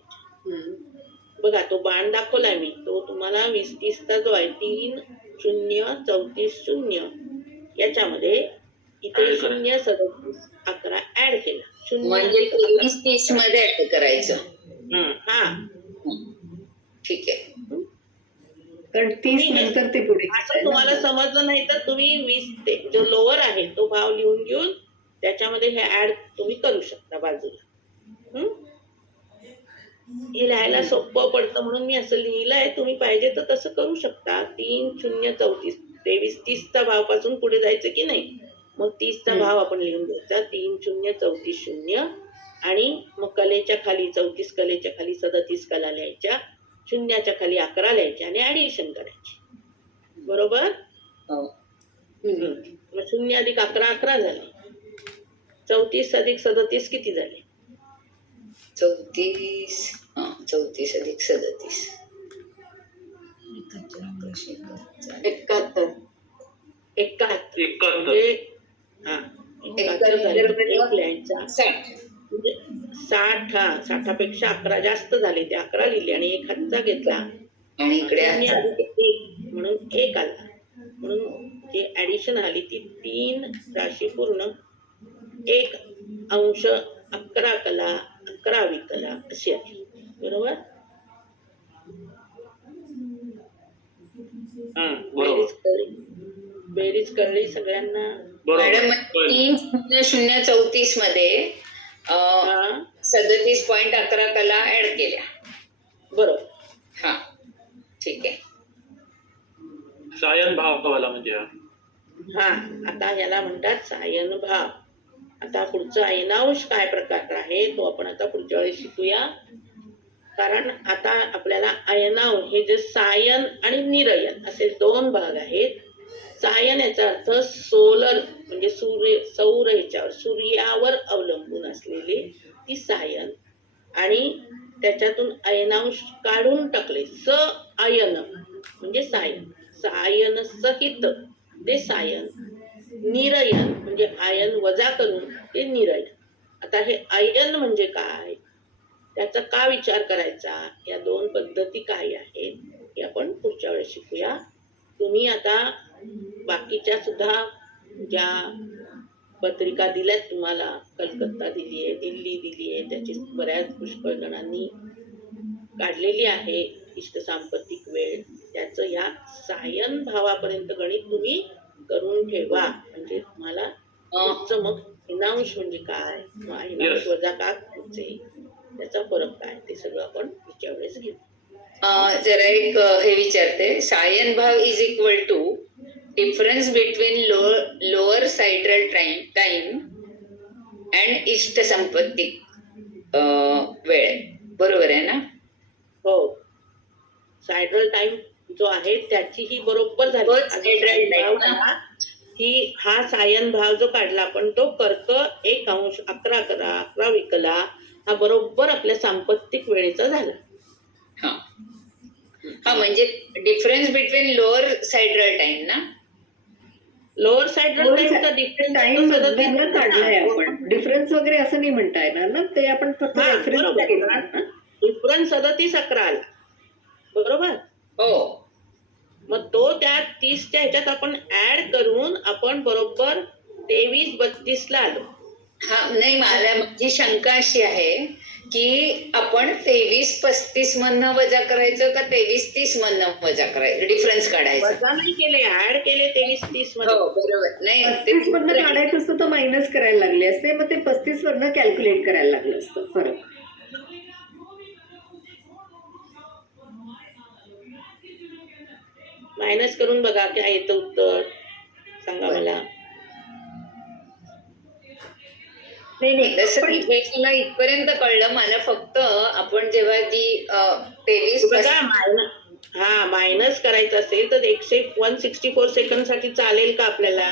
बघा तो बाण दाखवलाय मी, तो तुम्हाला 20-30चा जो आहे 3 0 34 0 याच्यामध्ये इथे 0 37 11 ऍड केला. 0 म्हणजे 30 मध्ये ऍड करायचं. हा ठीक आहे. कारण 30 नंतर ते पुढे. असं तुम्हाला समजलं नाही तर तुम्ही 20 ते जो लोअर आहे तो भाव लिहून घेऊन त्याच्यामध्ये हे ऍड तुम्ही करू शकता बाजूला. हे लिहायला सोपं पडतं म्हणून मी असं लिहिलंय. तुम्ही पाहिजे तर तसं करू शकता. 3 0 34 23 30चा भावापासून पुढे जायचं की नाही. मग 30चा भाव आपण लिहून घ्यायचा. 3 0 34 0 आणि मग कलेच्या खाली 34 कलेच्या खाली 37 कला लिहायच्या. शून्याच्या खाली 11 लिहायच्या आणि ऍडिशन करायची. बरोबर. मग 0 अधिक 11 11 झाले. 34 अधिक 37 किती झाले? 34 अधिक 37 71. 71 म्हणजे हा 71 झाले. एक लिहायचा. 60 60पेक्षा 11 जास्त झाले. ते 11 लिहिले आणि एक हातचा घेतला आणि इकडे आणि अधिक 1 म्हणून 1 आला. म्हणून जी ऍडिशन आली ती 3 राशी पूर्ण 1 अंश 11 कला 11वी कला अशी आली. बरोबर. बरोबर. बेरीज कळली सगळ्यांना. मॅडम 3 0 0 34 मध्ये 37.11 कला ऍड केल्या. बरोबर. हा ठीक आहे. सायन भावाला म्हणजे हा आता याला म्हणतात सायन भाव. आता पुढचा अयनांश काय प्रकार आहे तो आपण आता पुढच्या वेळी शिकूया. कारण आता आपल्याला अयनांश हे जे सायन आणि निरयन असे 2 भाग आहेत. सायन याचा अर्थ सोलर म्हणजे सौर ह्याच्यावर सूर्यावर अवलंबून असलेली ती सायन आणि त्याच्यातून अयनांश काढून टाकले स आयन म्हणजे सायन. सायन सहित ते सायन. निरयन म्हणजे आयन वजा करून ते निरयन. आता हे आयन म्हणजे काय त्याचा का विचार करायचा, या 2 पद्धती काय आहेत हे आपण पुढच्या वेळेस शिकूया. तुम्ही आता बाकीच्या सुद्धा ज्या पत्रिका दिल्यात तुम्हाला, कलकत्ता दिली आहे, दिल्ली दिली आहे, त्याची बऱ्याच पुष्कळ जणांनी काढलेली आहे इष्ट सांपत्तिक वेळ. त्याचं या सायन भावापर्यंत गणित तुम्ही करून ठेवा. म्हणजे तुम्हाला मग अयनांश म्हणजे काय, अयनांश वजा का करायचे, त्याचा फरक काय ते सगळं आपण पुढच्या वेळेस घेऊ. जरा एक हे विचारते. सायन भाव is equal to difference between lower sidereal time and इष्ट संपत्तिक वेळ. बरोबर आहे ना? हो. सायड्रल टाइम जो आहे त्याची ही बरोबर झाली. सायड्रल टाइम ही हा सायन भाव जो काढला आपण तो कर्क 1 अंश 11 कला 11वी कला हा बरोबर आपल्या सांपत्तिक वेळेचा झाला. हा म्हणजे difference between lower sidereal time ना. लोअर सायड्रल टाइमचा डिफरन्स टाइम काढलाय आपण. डिफरन्स वगैरे असं नाही म्हणता येणार ना. ते आपण फक्त रेफरन्स केला. डिफरन्स 37 11 आला. बरोबर. हो. मग तो त्या 30च्या ह्याच्यात आपण ऍड करून आपण बरोबर 23 32 ला आलो. हा नाही, मला माझी शंका अशी आहे की आपण 23 35 मधनं वजा करायचं का 23 30 मधनं वजा करायचं, डिफरन्स काढायचा. वजा नाही केले, ऍड केले 23 30 मध्ये. हो बरोबर. नाही 35 मधनं काढायचं असतं तर मायनस करायला लागले असते. मग ते 35 वरनं कॅल्क्युलेट करायला लागलं असतं. फरक मायनस करून बघा काय येतं उत्तर, सांगा मला. नाही तसं हे मला इथपर्यंत कळलं. मला फक्त आपण जेव्हा ती 23 बघा मायनस करायचं असेल तर 164 सेकंड साठी चालेल का आपल्याला?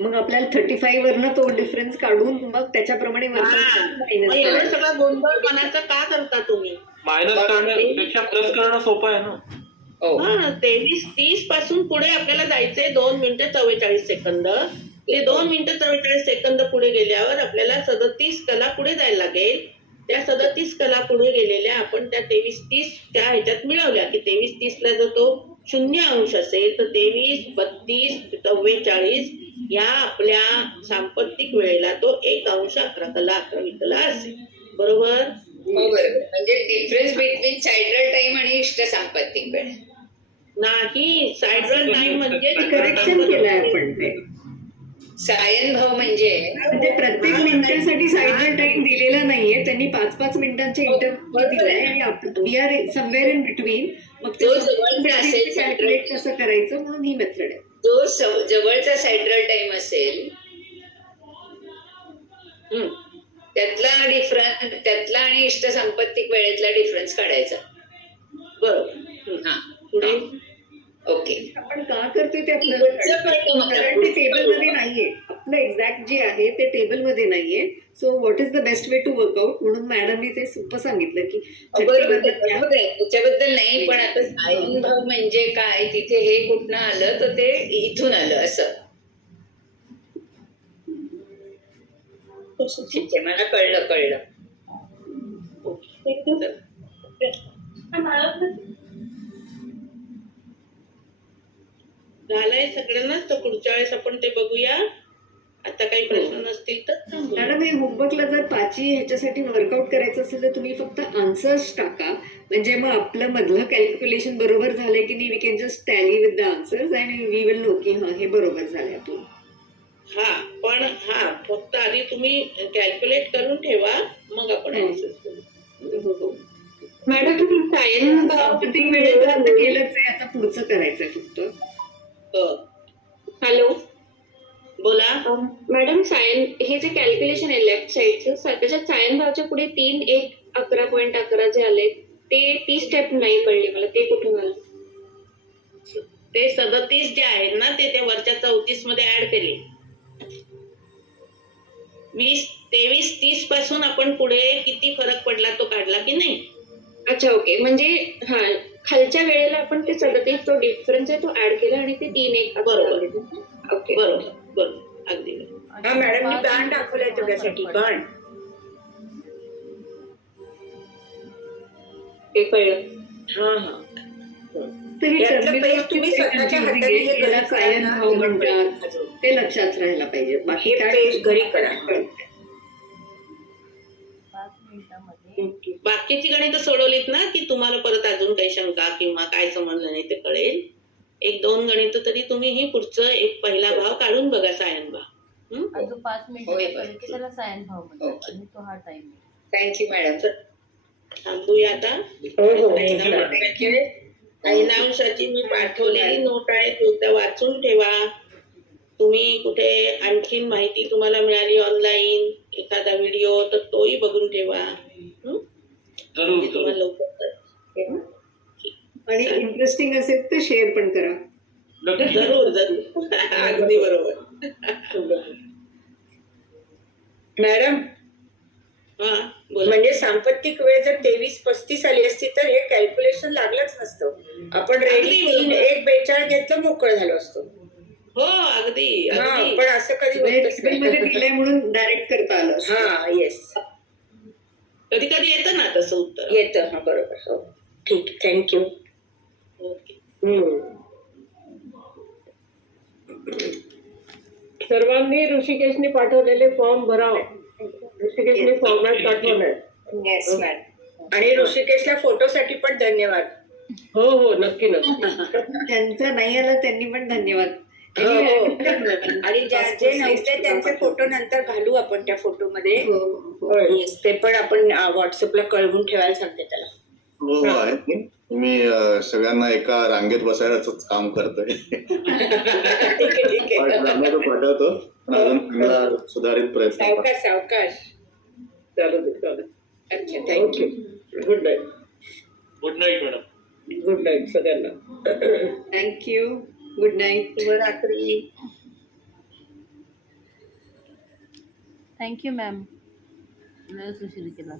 मग आपल्याला 35 वरनं तो डिफरन्स काढून मग त्याच्याप्रमाणे एवढं सगळं गोंधळपणाचं का करता तुम्ही? मायनस करण्यापेक्षा प्लस करणं सोपं आहे ना. 23 30 पासून पुढे आपल्याला जायचंय 2 मिनिटं 44 सेकंद. ते 2 मिनिटं 44 सेकंद पुढे गेल्यावर आपल्याला 37 कला पुढे जायला लागेल. त्या 37 कला पुढे गेलेल्या आपण त्या 23 30 त्या ह्याच्यात मिळवल्या की 23 30 ला जर तो 0 अंश असेल तर 23 32 44 या आपल्या सांपत्तिक वेळेला तो 1 अंश 11 कला 11वी कला असेल. बरोबर. म्हणजे डिफरन्स बिटवीन सायड्रल टाइम आणि इष्ट सांपत्तिक वेळ नाही. सायड्रल टाइम म्हणजे करेक्शन केलंय आपण ते. सायन भाव म्हणजे म्हणजे प्रत्येक मिनिटासाठी सायकल टाइम दिलेला नाहीये, त्यांनी 5-5 मिनिटांचे इंटरव्ह्यू दिलाय आणि we are somewhere in between. मग ते जो जवळचा असेल कॅल्क्युलेट कसं करायचं म्हणून ही मेथड आहे. जो जवळचा सेंट्रल टाइम असेल त्यातला आणि इष्ट संपत्तिक वेळेतला डिफरन्स काढायचा. बरोबर. हा पुढे ओके. आपण का करतोय ते आपल्याला कारण ते टेबल मध्ये नाहीये. आपलं एक्झॅक्ट जे आहे ते टेबल मध्ये नाहीये. So what is the best way to work out म्हणून मॅडमनी ते सोपं सांगितलं की त्याच्याबद्दल नाही, पण आता सायन भाव म्हणजे काय, तिथे हे कुठनं आलं तर ते इथून आलं असं. ठीक आहे, मला कळलं. झालंय सगळ्यांना, तर पुढच्या वेळेस आपण ते बघूया. आता काही प्रश्न नसतील तर थांबूया. मॅडम हे होमवर्कला जर पाची ह्याच्यासाठी वर्कआउट करायचं असेल तर तुम्ही फक्त आन्सर्स टाका, म्हणजे मग आपलं मधलं कॅल्क्युलेशन बरोबर झालंय की नाही, we can just tally with the answers and we will know की हा हे बरोबर झालंय आपलं. पण फक्त आधी तुम्ही कॅल्क्युलेट करून ठेवा, मग आपण answers करू. मॅडम सायन भाव किती वेळेपर्यंत केलंच आहे, आता पुढचं करायचंय फक्त. हॅलो बोला. मॅडम हे जे कॅल्क्युलेशन आहे लेफ्ट साईडचं, त्याच्यात सायन भावच्या पुढे 3, 1, 11.11 जे आले ती स्टेप नाही कळली मला, ते कुठून आलं? ते 37 जे आहेत ना ते वरच्या 34 मध्ये ऍड केले. 20, 23, 30 पासून आपण पुढे किती फरक पडला तो काढला की नाही. अच्छा ओके, म्हणजे खालच्या वेळेला आपण ते 37 जो डिफरन्स आहे तो ऍड केला आणि ते 3, 1, 11 ओके. बरोबर अगदी. हा मॅडम मी बाण दाखवलाय तुझ्यासाठी बाण. ते कळलं. हा तरी यातलं terminal पेज तुम्ही स्वतःच्या हाताने हे याला घरी सायन करा भाव ना, म्हणतात, ते लक्षात राहायला पाहिजे. बाकी हे काय पेज घरी करा. बाकीची गणितं सोडवलीत ना की तुम्हाला परत अजून काही शंका किंवा काय समजलं नाही ते कळेल. 1-2 गणितं तरी तुम्ही ही पुढचं एक पहिला भाव काढून बघा सायन भाव. अजून 5 मिनिटं की त्याला सायन भाव म्हणतात आणि तो हा टाइम आहे. Thank you madam. थांबूया आता. अहिनांशाची मी पाठवलेली नोट आहे, त्या वाचून ठेवा. तुम्ही कुठे आणखीन माहिती तुम्हाला मिळाली ऑनलाईन एखादा व्हिडिओ तर तोही बघून ठेवा. जरूर तुम्हाला लवकर आणि इंटरेस्टिंग असेल तर शेअर पण करा. जरूर अगदी बरोबर. मॅडम बोला. म्हणजे सांपत्तिक वेळ जर 23:35 आली असती तर हे कॅल्क्युलेशन लागलंच नसतं. आपण रेडी 3, 1, 42 घेतलं मोकळं झालो असतो. हो अगदी पण असं कधी होतच मध्ये नाही. दिलंय म्हणून डायरेक्ट करता आलं असतं. येस कधी कधी येतं ना तसं उत्तर. येतं. हा बरोबर. हो ठीक, थँक्यू. ओके. सर्वांनी ऋषिकेशने पाठवलेले फॉर्म भरा. ऋषिकेशने फॉर्मॅट पाठवलाय. Yes madam. आणि ऋषिकेशला फोटोसाठी पण धन्यवाद. हो नक्की नक्की. त्यांचा नाही आला त्यांनी पण धन्यवाद. आणि जे नव्हते त्यांचे फोटो नंतर घालू आपण त्या फोटोमध्ये. येस, ते पण आपण व्हॉट्सअपला कळवून ठेवायला सांगते त्याला. हो आहे. मी सगळ्यांना एका रांगेत बसायलाच काम करतोय. ठीक आहे. पाठवतो पण अजून चांगला सुधारित प्रयत्न. सावकाश. चालेल. अच्छा, thank you. Good night. Good night madam. Good night सगळ्यांना. थँक्यू. Good night. शुभरात्री. थँक्यू मॅम, वेळ सुशील केला.